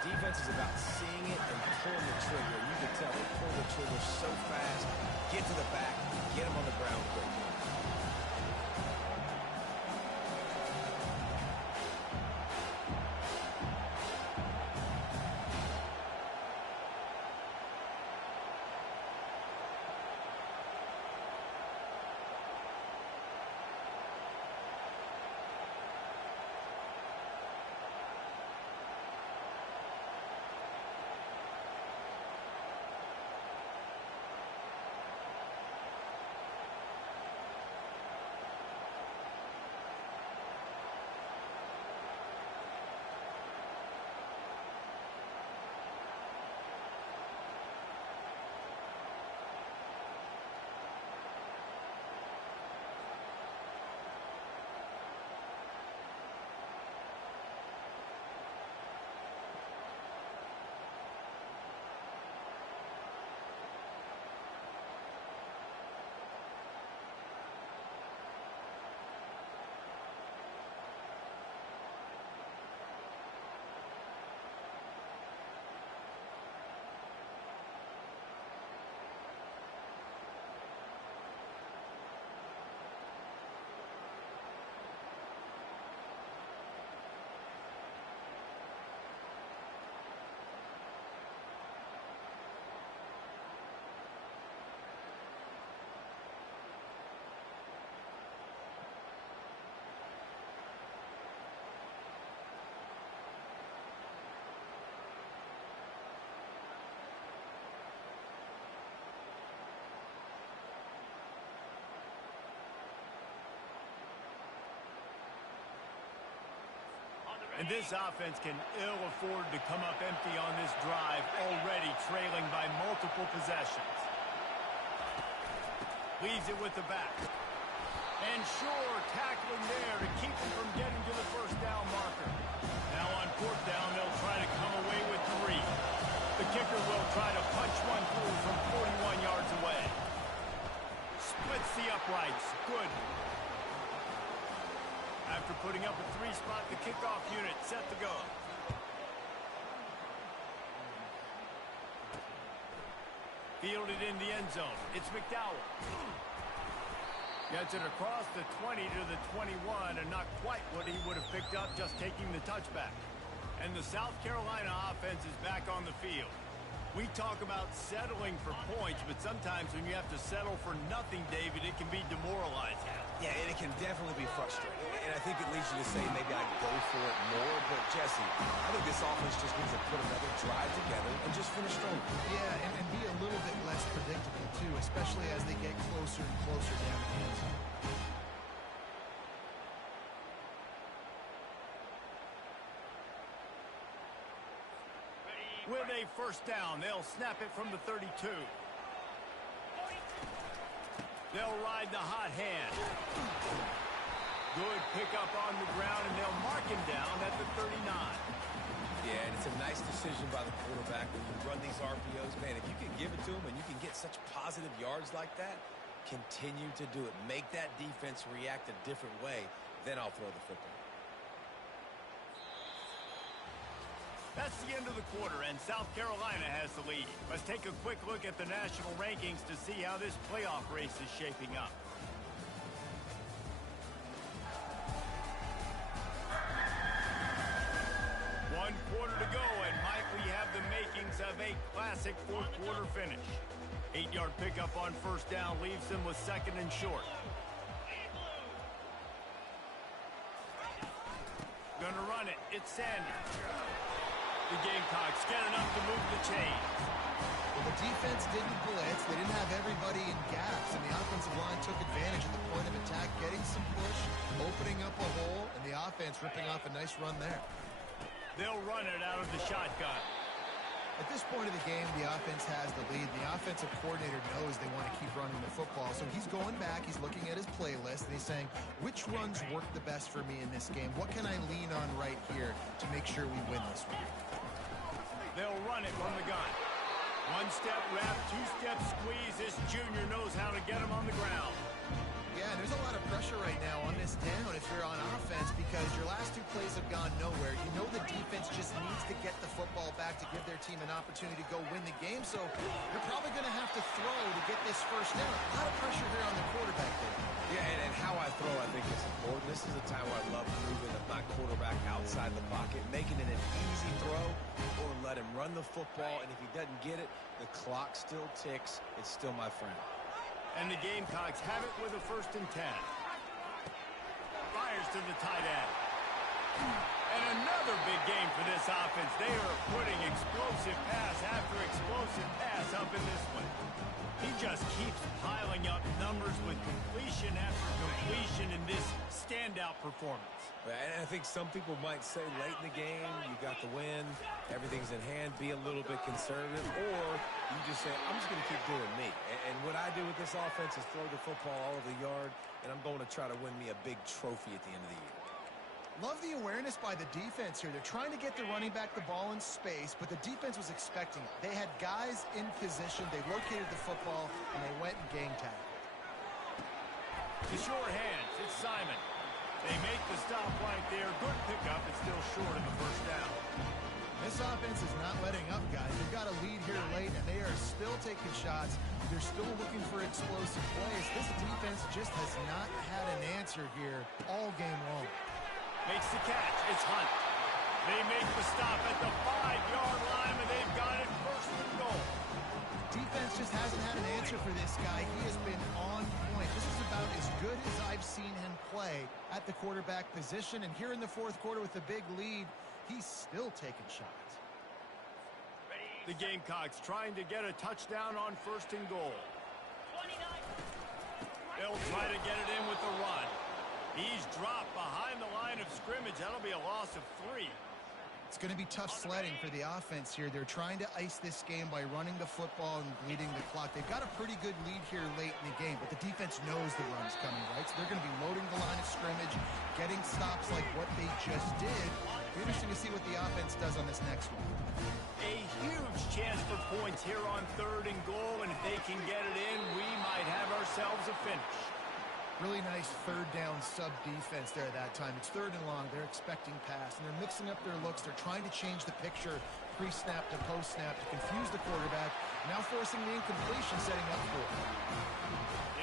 Defense is about seeing it and pulling the trigger. You can tell they pull the trigger so fast, get to the back, get him on the ground quick. And this offense can ill afford to come up empty on this drive, already trailing by multiple possessions. Leaves it with the back. And sure, tackling there to keep him from getting to the first down marker. Now on fourth down, they'll try to come away with 3. The kicker will try to punch one through from 41 yards away. Splits the uprights. Good. After putting up a 3-spot, the kickoff unit set to go. Fielded in the end zone. It's McDowell. Gets it across the 20 to the 21, and not quite what he would have picked up just taking the touchback. And the South Carolina offense is back on the field. We talk about settling for points, but sometimes when you have to settle for nothing, David, it can be demoralizing. Yeah, and it can definitely be frustrating. And I think it leads you to say maybe I'd go for it more. But, Jesse, I think this offense just needs to put another drive together and just finish strong. Yeah, and be a little bit less predictable, too, especially as they get closer and closer down the end zone. With a first down, they'll snap it from the 32. They'll ride the hot hand. Good pickup on the ground, and they'll mark him down at the 39. Yeah, and it's a nice decision by the quarterback when you run these RPOs. Man, if you can give it to him and you can get such positive yards like that, continue to do it. Make that defense react a different way, then I'll throw the football. That's the end of the quarter, and South Carolina has the lead. Let's take a quick look at the national rankings to see how this playoff race is shaping up. One quarter to go, and might we have the makings of a classic fourth-quarter finish. 8-yard pickup on first down leaves them with second and short. Gonna run it. It's Sanders. The Gamecocks get enough to move the chains. Well, the defense didn't blitz. They didn't have everybody in gaps, and the offensive line took advantage at the point of attack, getting some push, opening up a hole, and the offense ripping off a nice run there. They'll run it out of the shotgun. At this point of the game, the offense has the lead. The offensive coordinator knows they want to keep running the football, so he's going back, he's looking at his playlist, and he's saying, which runs work the best for me in this game? What can I lean on right here to make sure we win this one? They'll run it from the gun. One-step wrap, two-step squeeze. This junior knows how to get him on the ground. Yeah, there's a lot of pressure right now on this this down if you're on offense because your last two plays have gone nowhere. You know the defense just needs to get the football back to give their team an opportunity to go win the game, so you're probably going to have to throw to get this first down. A lot of pressure here on the quarterback there. Yeah, and how I throw, I think, is important. This is a time where I love moving my quarterback outside the pocket, making it an easy throw, or let him run the football, and if he doesn't get it, the clock still ticks. It's still my friend. And the Gamecocks have it with a 1st and 10. Fires to the tight end. And another big game for this offense. They are putting explosive pass after explosive pass up in this one. He just keeps piling up numbers with completion after completion in this standout performance. And I think some people might say late in the game, you got the win, everything's in hand, be a little bit conservative, or you just say, I'm just going to keep doing me. And what I do with this offense is throw the football all over the yard, and I'm going to try to win me a big trophy at the end of the year. Love the awareness by the defense here. They're trying to get the running back the ball in space, but the defense was expecting it. They had guys in position, they located the football, and they went and gang tagged. The short hands, it's Simon. They make the stop right there. Good pickup. It's still short of the 1st down. This offense is not letting up, guys. They've got a lead here late, and they are still taking shots. They're still looking for explosive plays. This defense just has not had an answer here all game long. Makes the catch. It's Hunt. They make the stop at the 5-yard line, and they've got it 1st and goal. Defense just hasn't had an answer for this guy. He has been on point. This is about as good as I've seen him play at the quarterback position. And here in the 4th quarter with the big lead, he's still taking shots. The Gamecocks trying to get a touchdown on 1st and goal. They'll try to get it in with the run. He's dropped behind the line of scrimmage. That'll be a loss of 3. It's going to be tough sledding for the offense here. They're trying to ice this game by running the football and bleeding the clock. They've got a pretty good lead here late in the game, but the defense knows the run's coming, right? So they're going to be loading the line of scrimmage, getting stops like what they just did. Be interesting to see what the offense does on this next one. A huge chance for points here on 3rd and goal, and if they can get it in, we might have ourselves a finish. Really nice 3rd down sub defense there at that time. It's 3rd and long. They're expecting pass, and they're mixing up their looks. They're trying to change the picture pre-snap to post-snap to confuse the quarterback, now forcing the incompletion, setting up for it.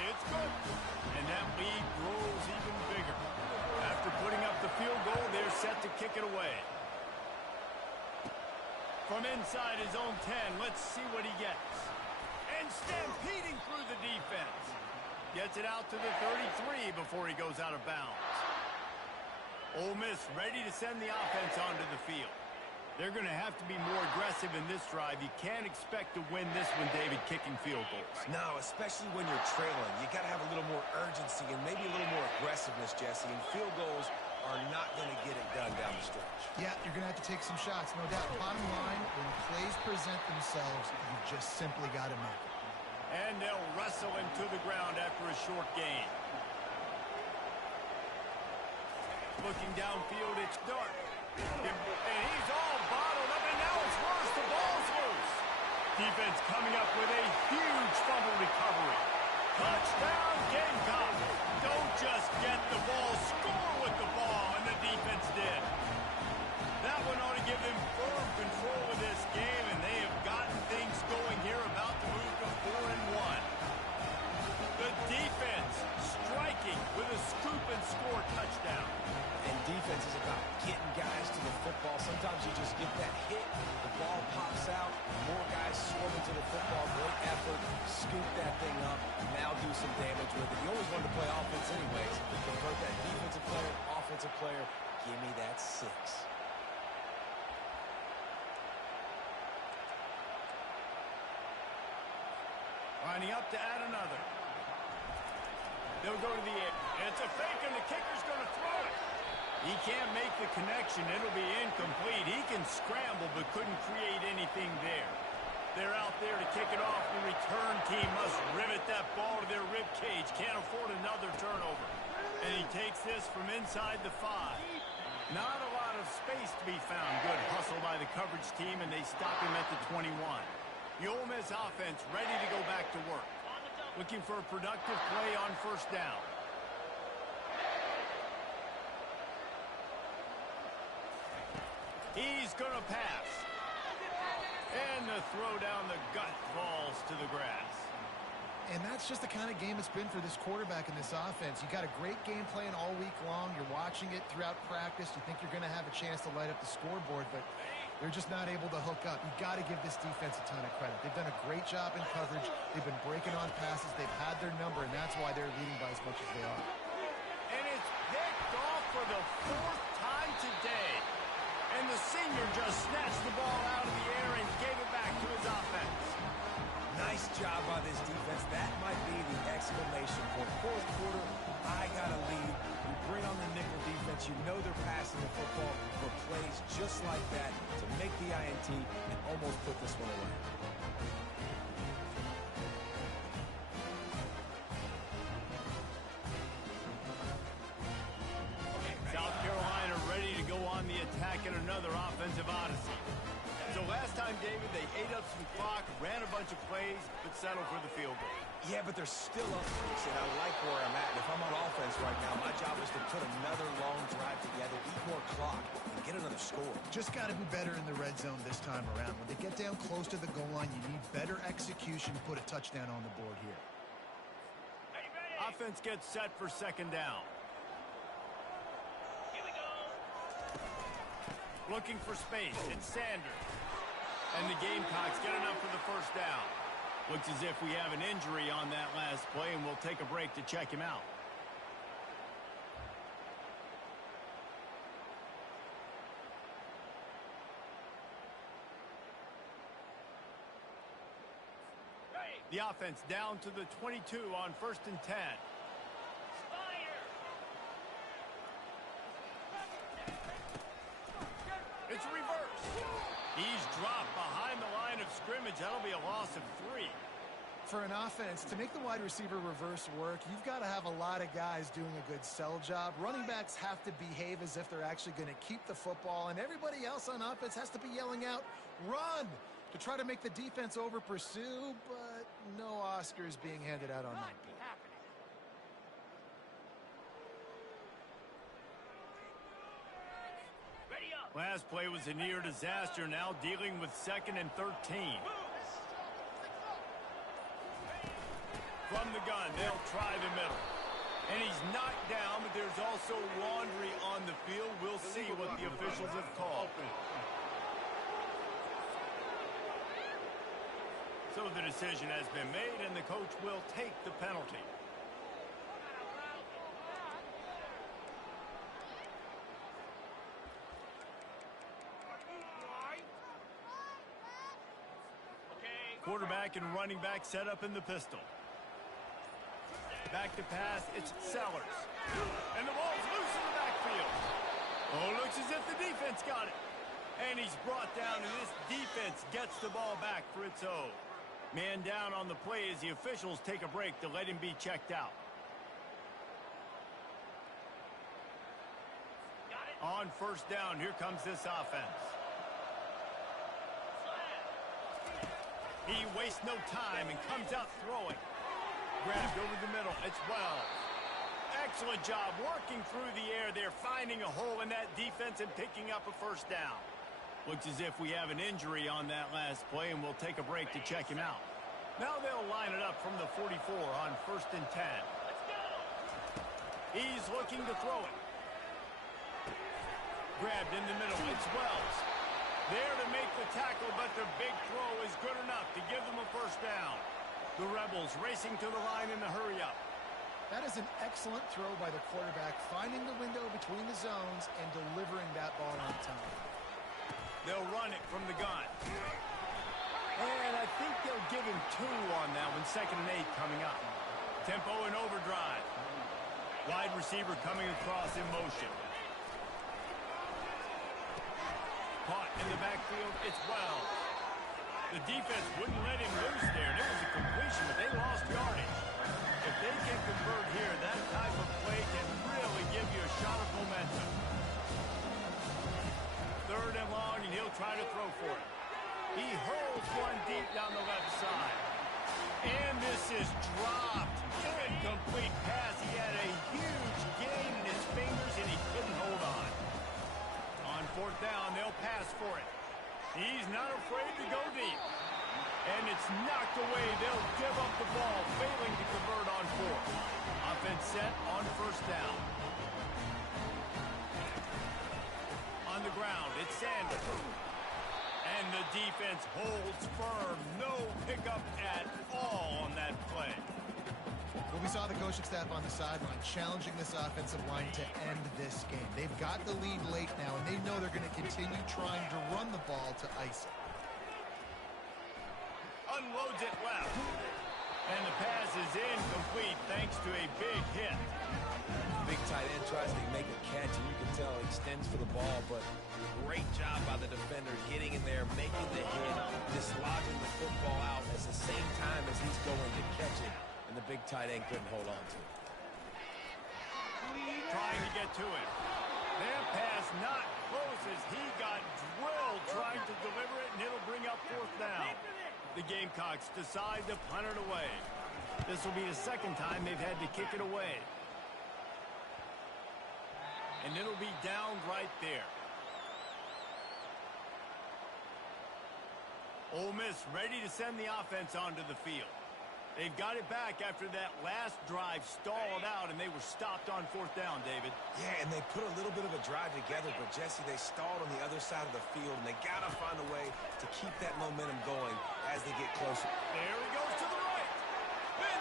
It's good, and that lead grows even bigger. After putting up the field goal, they're set to kick it away. From inside his own 10, let's see what he gets. And stampeding through the defense. Gets it out to the 33 before he goes out of bounds. Ole Miss ready to send the offense onto the field. They're going to have to be more aggressive in this drive. You can't expect to win this one, David, kicking field goals. No, especially when you're trailing. You got to have a little more urgency and maybe a little more aggressiveness, Jesse. And field goals are not going to get it done down the stretch. Yeah, you're going to have to take some shots, no doubt. Bottom line, when plays present themselves, you just simply got to make it. And they'll wrestle him to the ground after a short gain. Looking downfield, it's Dart. And he's all bottled up, and now it's worse. The ball's loose. Defense coming up with a huge fumble recovery. Touchdown, Gamecocks. Don't just get the ball, score with the ball, and the defense did. That one ought to give them firm control of this game, and they have gotten things going here, about to move to 4-1. The defense striking with a scoop and score touchdown. And defense is about getting guys to the football. Sometimes you just get that hit, the ball pops out, more guys swarm into the football. Great effort, scoop that thing up, now do some damage with it. You always wanted to play offense anyways. Convert that defensive player, offensive player, give me that 6. Lining up to add another. They'll go to the air. It's a fake, and the kicker's going to throw it. He can't make the connection. It'll be incomplete. He can scramble, but couldn't create anything there. They're out there to kick it off. The return team must rivet that ball to their rib cage. Can't afford another turnover. And he takes this from inside the 5. Not a lot of space to be found. Good hustle by the coverage team, and they stop him at the 21. The Ole Miss offense ready to go back to work. Looking for a productive play on 1st down. He's going to pass. And the throw down the gut falls to the grass. And that's just the kind of game it's been for this quarterback in this offense. You got a great game plan all week long. You're watching it throughout practice. You think you're going to have a chance to light up the scoreboard, but they're just not able to hook up. You got to give this defense a ton of credit. They've done a great job in coverage. They've been breaking on passes. They've had their number, and that's why they're leading by as much as they are. And it's picked off for the 4th time today. And the senior just snatched the ball out of the air and gave it back to his offense. Nice job by this defense. That might be the exclamation point. Fourth quarter, I got a lead. You bring on the nickel defense. You know they're passing the football for plays just like that to make the INT and almost put this one away. South Carolina ready to go on the attack in another offensive odyssey. So last time, David, they ate up some clock, ran a bunch of plays, but settled for the field goal. Yeah, but they're still up 6, and I like where I'm at. And if I'm on offense right now, my job is to put another long drive together, eat more clock, and get another score. Just got to be better in the red zone this time around. When they get down close to the goal line, you need better execution to put a touchdown on the board here. Offense gets set for 2nd down. Here we go. Looking for space. It's Sanders. And the Gamecocks get enough for the 1st down. Looks as if we have an injury on that last play, and we'll take a break to check him out. The offense down to the 22 on 1st and 10. It's a reverse. He's dropped behind the line of scrimmage. That'll be a loss of 3. For an offense, to make the wide receiver reverse work, you've got to have a lot of guys doing a good sell job. Running backs have to behave as if they're actually going to keep the football, and everybody else on offense has to be yelling out, run, to try to make the defense over pursue, but no Oscars being handed out on that. Last play was a near disaster, now dealing with 2nd and 13. From the gun, they'll try the middle. And he's knocked down, but there's also laundry on the field. We'll see what the officials have called. So the decision has been made, and the coach will take the penalty. Quarterback and running back set up in the pistol. Back to pass, it's Sellers. And the ball's loose in the backfield. Oh, looks as if the defense got it. And he's brought down, and this defense gets the ball back for its own. Man down on the play as the officials take a break to let him be checked out. On 1st down, here comes this offense. He wastes no time and comes out throwing. Grabbed over the middle. It's Wells. Excellent job working through the air there, finding a hole in that defense and picking up a 1st down. Looks as if we have an injury on that last play, and we'll take a break to check him out. Now they'll line it up from the 44 on 1st and 10. He's looking to throw it. Grabbed in the middle. It's Wells. There to make the tackle, but the big throw is good enough to give them a 1st down. The Rebels racing to the line in the hurry-up. That is an excellent throw by the quarterback, finding the window between the zones and delivering that ball on time. They'll run it from the gun. And I think they'll give him 2 on that one, 2nd and 8 coming up. Tempo and overdrive. Wide receiver coming across in motion. Caught in the backfield, it's Wells. The defense wouldn't let him loose there, and it was a completion, but they lost yardage. If they can convert here, that type of play can really give you a shot of momentum. 3rd and long, and he'll try to throw for it. He hurls one deep down the left side. And this is dropped. Incomplete pass. He had a huge gain in his fingers, and he couldn't hold on. On 4th down, they'll pass defense holds firm. No pickup at all on that play. Well, we saw the coaching staff on the sideline challenging this offensive line to end this game. They've got the lead late now, and they know they're going to continue trying to run the ball to ice it. Unloads it left. And the pass is incomplete thanks to a big hit. Big tight end tries to make a catch, and you can tell he extends for the ball, but great job by the defender getting in there, making the hit, dislodging the football out at the same time as he's going to catch it, and the big tight end couldn't hold on to it. Trying to get to it. That pass not close as he got drilled trying to deliver it, and it'll bring up fourth down. The Gamecocks decide to punt it away. This will be the second time they've had to kick it away. And it'll be down right there. Ole Miss ready to send the offense onto the field. They've got it back after that last drive stalled out, and they were stopped on fourth down, David. Yeah, and they put a little bit of a drive together, but, Jesse, they stalled on the other side of the field, and they got to find a way to keep that momentum going as they get closer. There he goes to the right.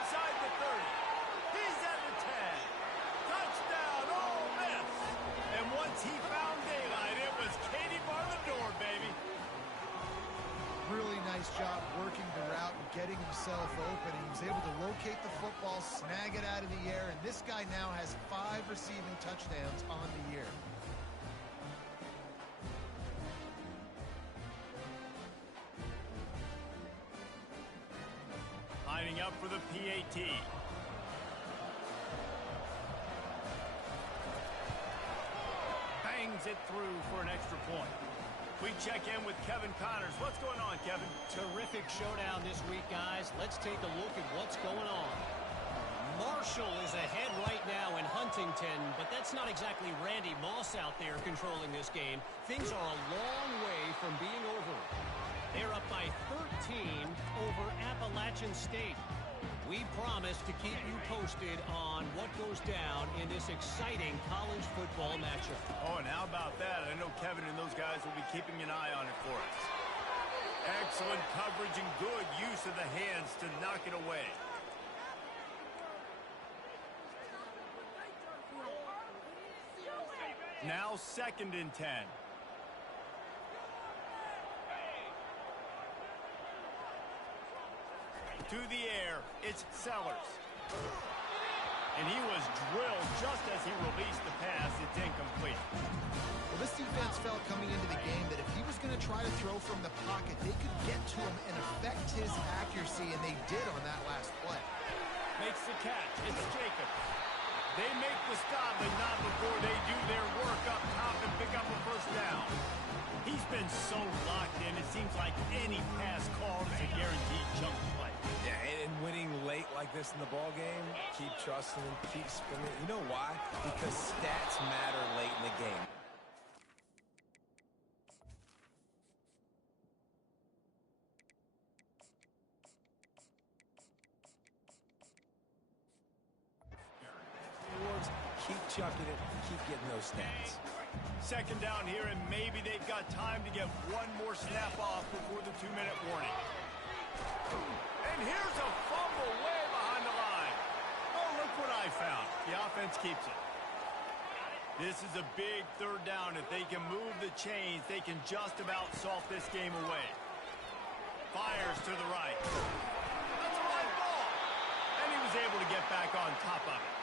Inside the 30. He's at the 10. Touchdown, Ole Miss. And once he found daylight, it was Katie bar the door, baby. Really nice job working the route and getting himself open. He was able to locate the football, snag it out of the air, and this guy now has 5 receiving touchdowns on the year. Lining up for the PAT. Bangs it through for an extra point. We check in with Kevin Connors. What's going on, Kevin? Terrific showdown this week, guys. Let's take a look at what's going on. Marshall is ahead right now in Huntington, but that's not exactly Randy Moss out there controlling this game. Things are a long way from being over. They're up by 13 over Appalachian State. We promise to keep you posted on what goes down in this exciting college football matchup. Oh, and how about that? I know Kevin and those guys will be keeping an eye on it for us. Excellent coverage and good use of the hands to knock it away. Now 2nd and 10. To the air, it's Sellers. And he was drilled just as he released the pass. It's incomplete. Well, this defense felt coming into the game that if he was going to try to throw from the pocket, they could get to him and affect his accuracy, and they did on that last play. Makes the catch. It's Jacobs. They make the stop, but not before they do their work up top and pick up a first down. He's been so locked in, it seems like any pass called is a guaranteed jump play. Yeah, and winning late like this in the ball game, keep trusting him, keep spinning. You know why? Because stats matter late in the game. Keep chucking it, keep getting those stats. 2nd down here, and maybe they've got time to get one more snap off before the 2-minute warning. And here's a fumble way behind the line. Oh, look what I found. The offense keeps it. This is a big 3rd down. If they can move the chains, they can just about salt this game away. Fires to the right. That's a right ball. And he was able to get back on top of it.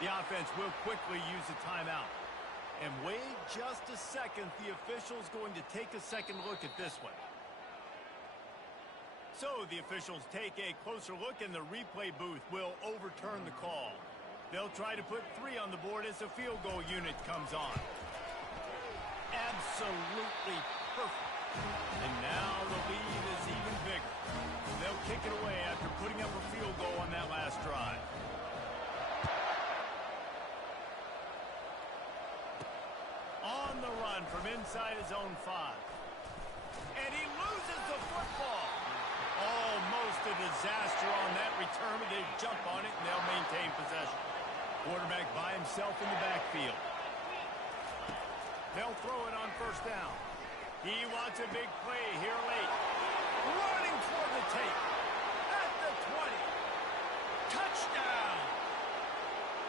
The offense will quickly use a timeout. And wait just a second. The official's going to take a second look at this one. So the officials take a closer look, and the replay booth will overturn the call. They'll try to put 3 on the board as the field goal unit comes on. Absolutely perfect. And now the lead is even bigger. They'll kick it away after putting up a field goal on that last drive. On the run from inside his own 5. And he loses the football. Almost a disaster on that return, but they jump on it and they'll maintain possession. Quarterback by himself in the backfield. They'll throw it on 1st down. He wants a big play here late. Running toward the tape. At the 20. Touchdown!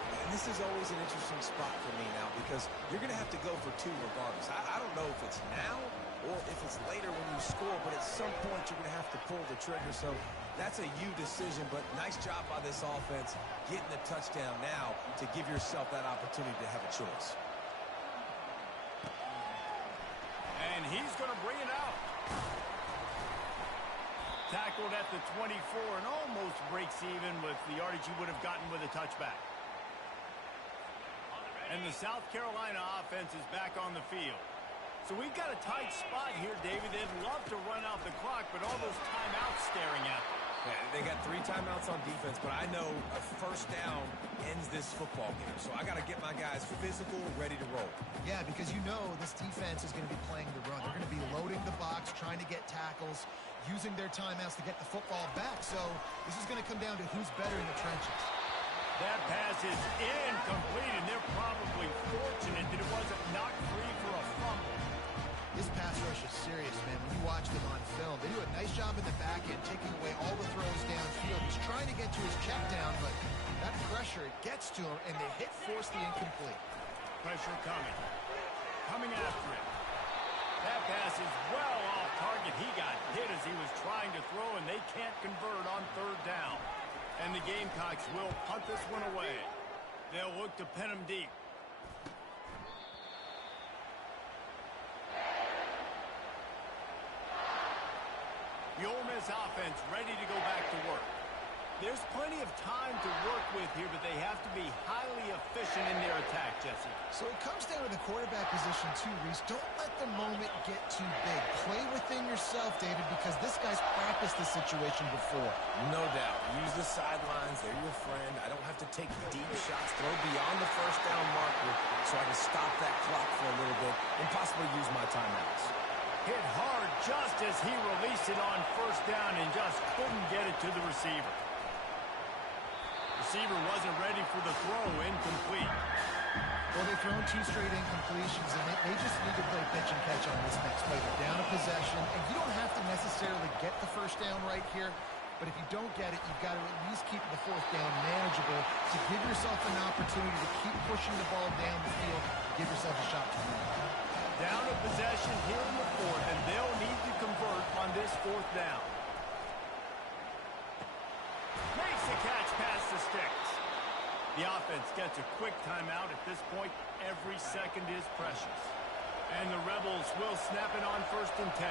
And this is always an interesting spot for me now because you're going to have to go for two regardless. I don't know if it's now or if it's later when you score, but at some point you're going to have to pull the trigger. So that's a you decision, but nice job by this offense getting the touchdown now to give yourself that opportunity to have a choice. And he's going to bring it out. Tackled at the 24 and almost breaks even with the yardage he would have gotten with a touchback. And the South Carolina offense is back on the field. So we've got a tight spot here, David. They'd love to run out the clock, but all those timeouts staring at them. Yeah, they got 3 timeouts on defense, but I know a first down ends this football game. So I got to get my guys physical, ready to roll. Yeah, because you know this defense is going to be playing the run. They're going to be loading the box, trying to get tackles, using their timeouts to get the football back. So this is going to come down to who's better in the trenches. That pass is incomplete, and they're probably fortunate that it wasn't knocked free for a fumble. This pass rush is serious, man. When you watch them on film, they do a nice job in the back end, taking away all the throws downfield. He's trying to get to his check down, but that pressure, it gets to him, and they force the incomplete. Pressure coming. Coming after it. That pass is well off target. He got hit as he was trying to throw, and they can't convert on third down. And the Gamecocks will punt this one away. They'll look to pin him deep. The Ole Miss offense ready to go back to work. There's plenty of time to work with here, but they have to be highly efficient in their attack, Jesse. So it comes down to the quarterback position too, Reese. Don't let the moment get too big. Play within yourself, David, because this guy's practiced this situation before. No doubt. Use the sidelines. They're your friend. I don't have to take deep shots. Throw beyond the first down marker so I can stop that clock for a little bit and possibly use my timeouts. Hit hard just as he released it on first down and just couldn't get it to the receiver. Receiver wasn't ready for the throw, incomplete. Well, they've thrown 2 straight incompletions, and they just need to play pitch and catch on this next play. They're down a possession, and you don't have to necessarily get the first down right here, but if you don't get it, you've got to at least keep the 4th down manageable to give yourself an opportunity to keep pushing the ball down the field, give yourself a shot to win. Down a possession here in the 4th, and they'll need to convert on this 4th down. Makes the catch past the sticks. The offense gets a quick timeout. At this point, every second is precious. And the Rebels will snap it on 1st and 10.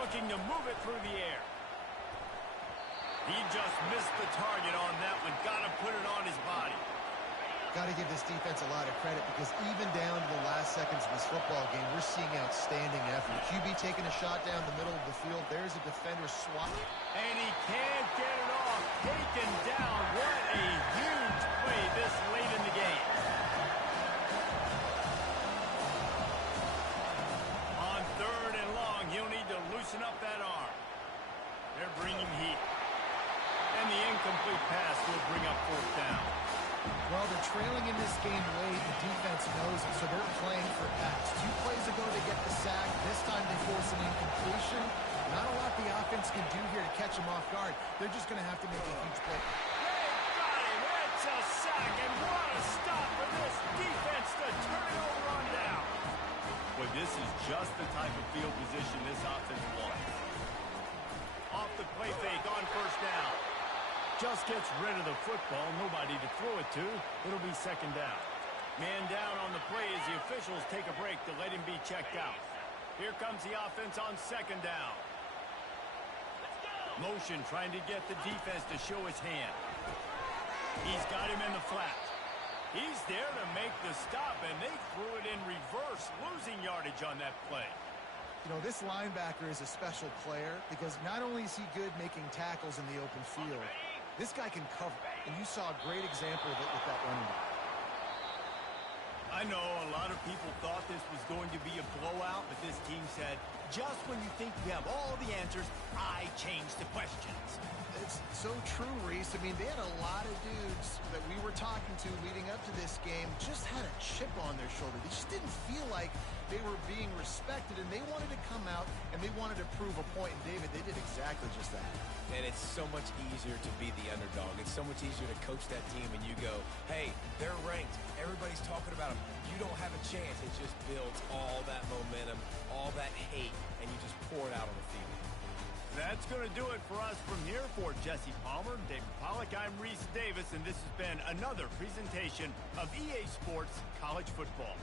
Looking to move it through the air. He just missed the target on that one. Got to put it on his body. Got to give this defense a lot of credit because even down to the last seconds of this football game, we're seeing outstanding effort. QB taking a shot down the middle of the field. There's a defender swat. And he can't get it off. Taken down. What a huge play this late in the game. On 3rd and long, he'll need to loosen up that arm. They're bringing heat. And the incomplete pass will bring up 4th down. Well, they're trailing in this game late. The defense knows it, so they're playing for pass. 2 plays ago, they get the sack. This time, they force an incompletion. Not a lot the offense can do here to catch them off guard. They're just going to have to make a huge play. They got him. It's a sack, and what a stop for this defense to turn it over on down. Boy, this is just the type of field position this offense wants. Off the play fake on 1st down. Just gets rid of the football. Nobody to throw it to. It'll be 2nd down. Man down on the play as the officials take a break to let him be checked out. Here comes the offense on 2nd down. Motion trying to get the defense to show his hand. He's got him in the flat. He's there to make the stop, and they threw it in reverse, losing yardage on that play. You know, this linebacker is a special player because not only is he good making tackles in the open field, this guy can cover, and you saw a great example of it with that running back. I know a lot of people thought this was going to be a blowout, but this team said, just when you think you have all the answers, I change the questions. It's so true, Reese. I mean, they had a lot of dudes that we were talking to leading up to this game just had a chip on their shoulder. They just didn't feel like they were being respected, and they wanted to come out and they wanted to prove a point. And David, they did exactly just that. And it's so much easier to be the underdog. It's so much easier to coach that team and you go, hey, they're ranked. Everybody's talking about them. You don't have a chance. It just builds all that momentum, all that hate, and you just pour it out on the field. That's going to do it for us from here. For Jesse Palmer, David Pollack, I'm Reese Davis, and this has been another presentation of EA Sports College Football.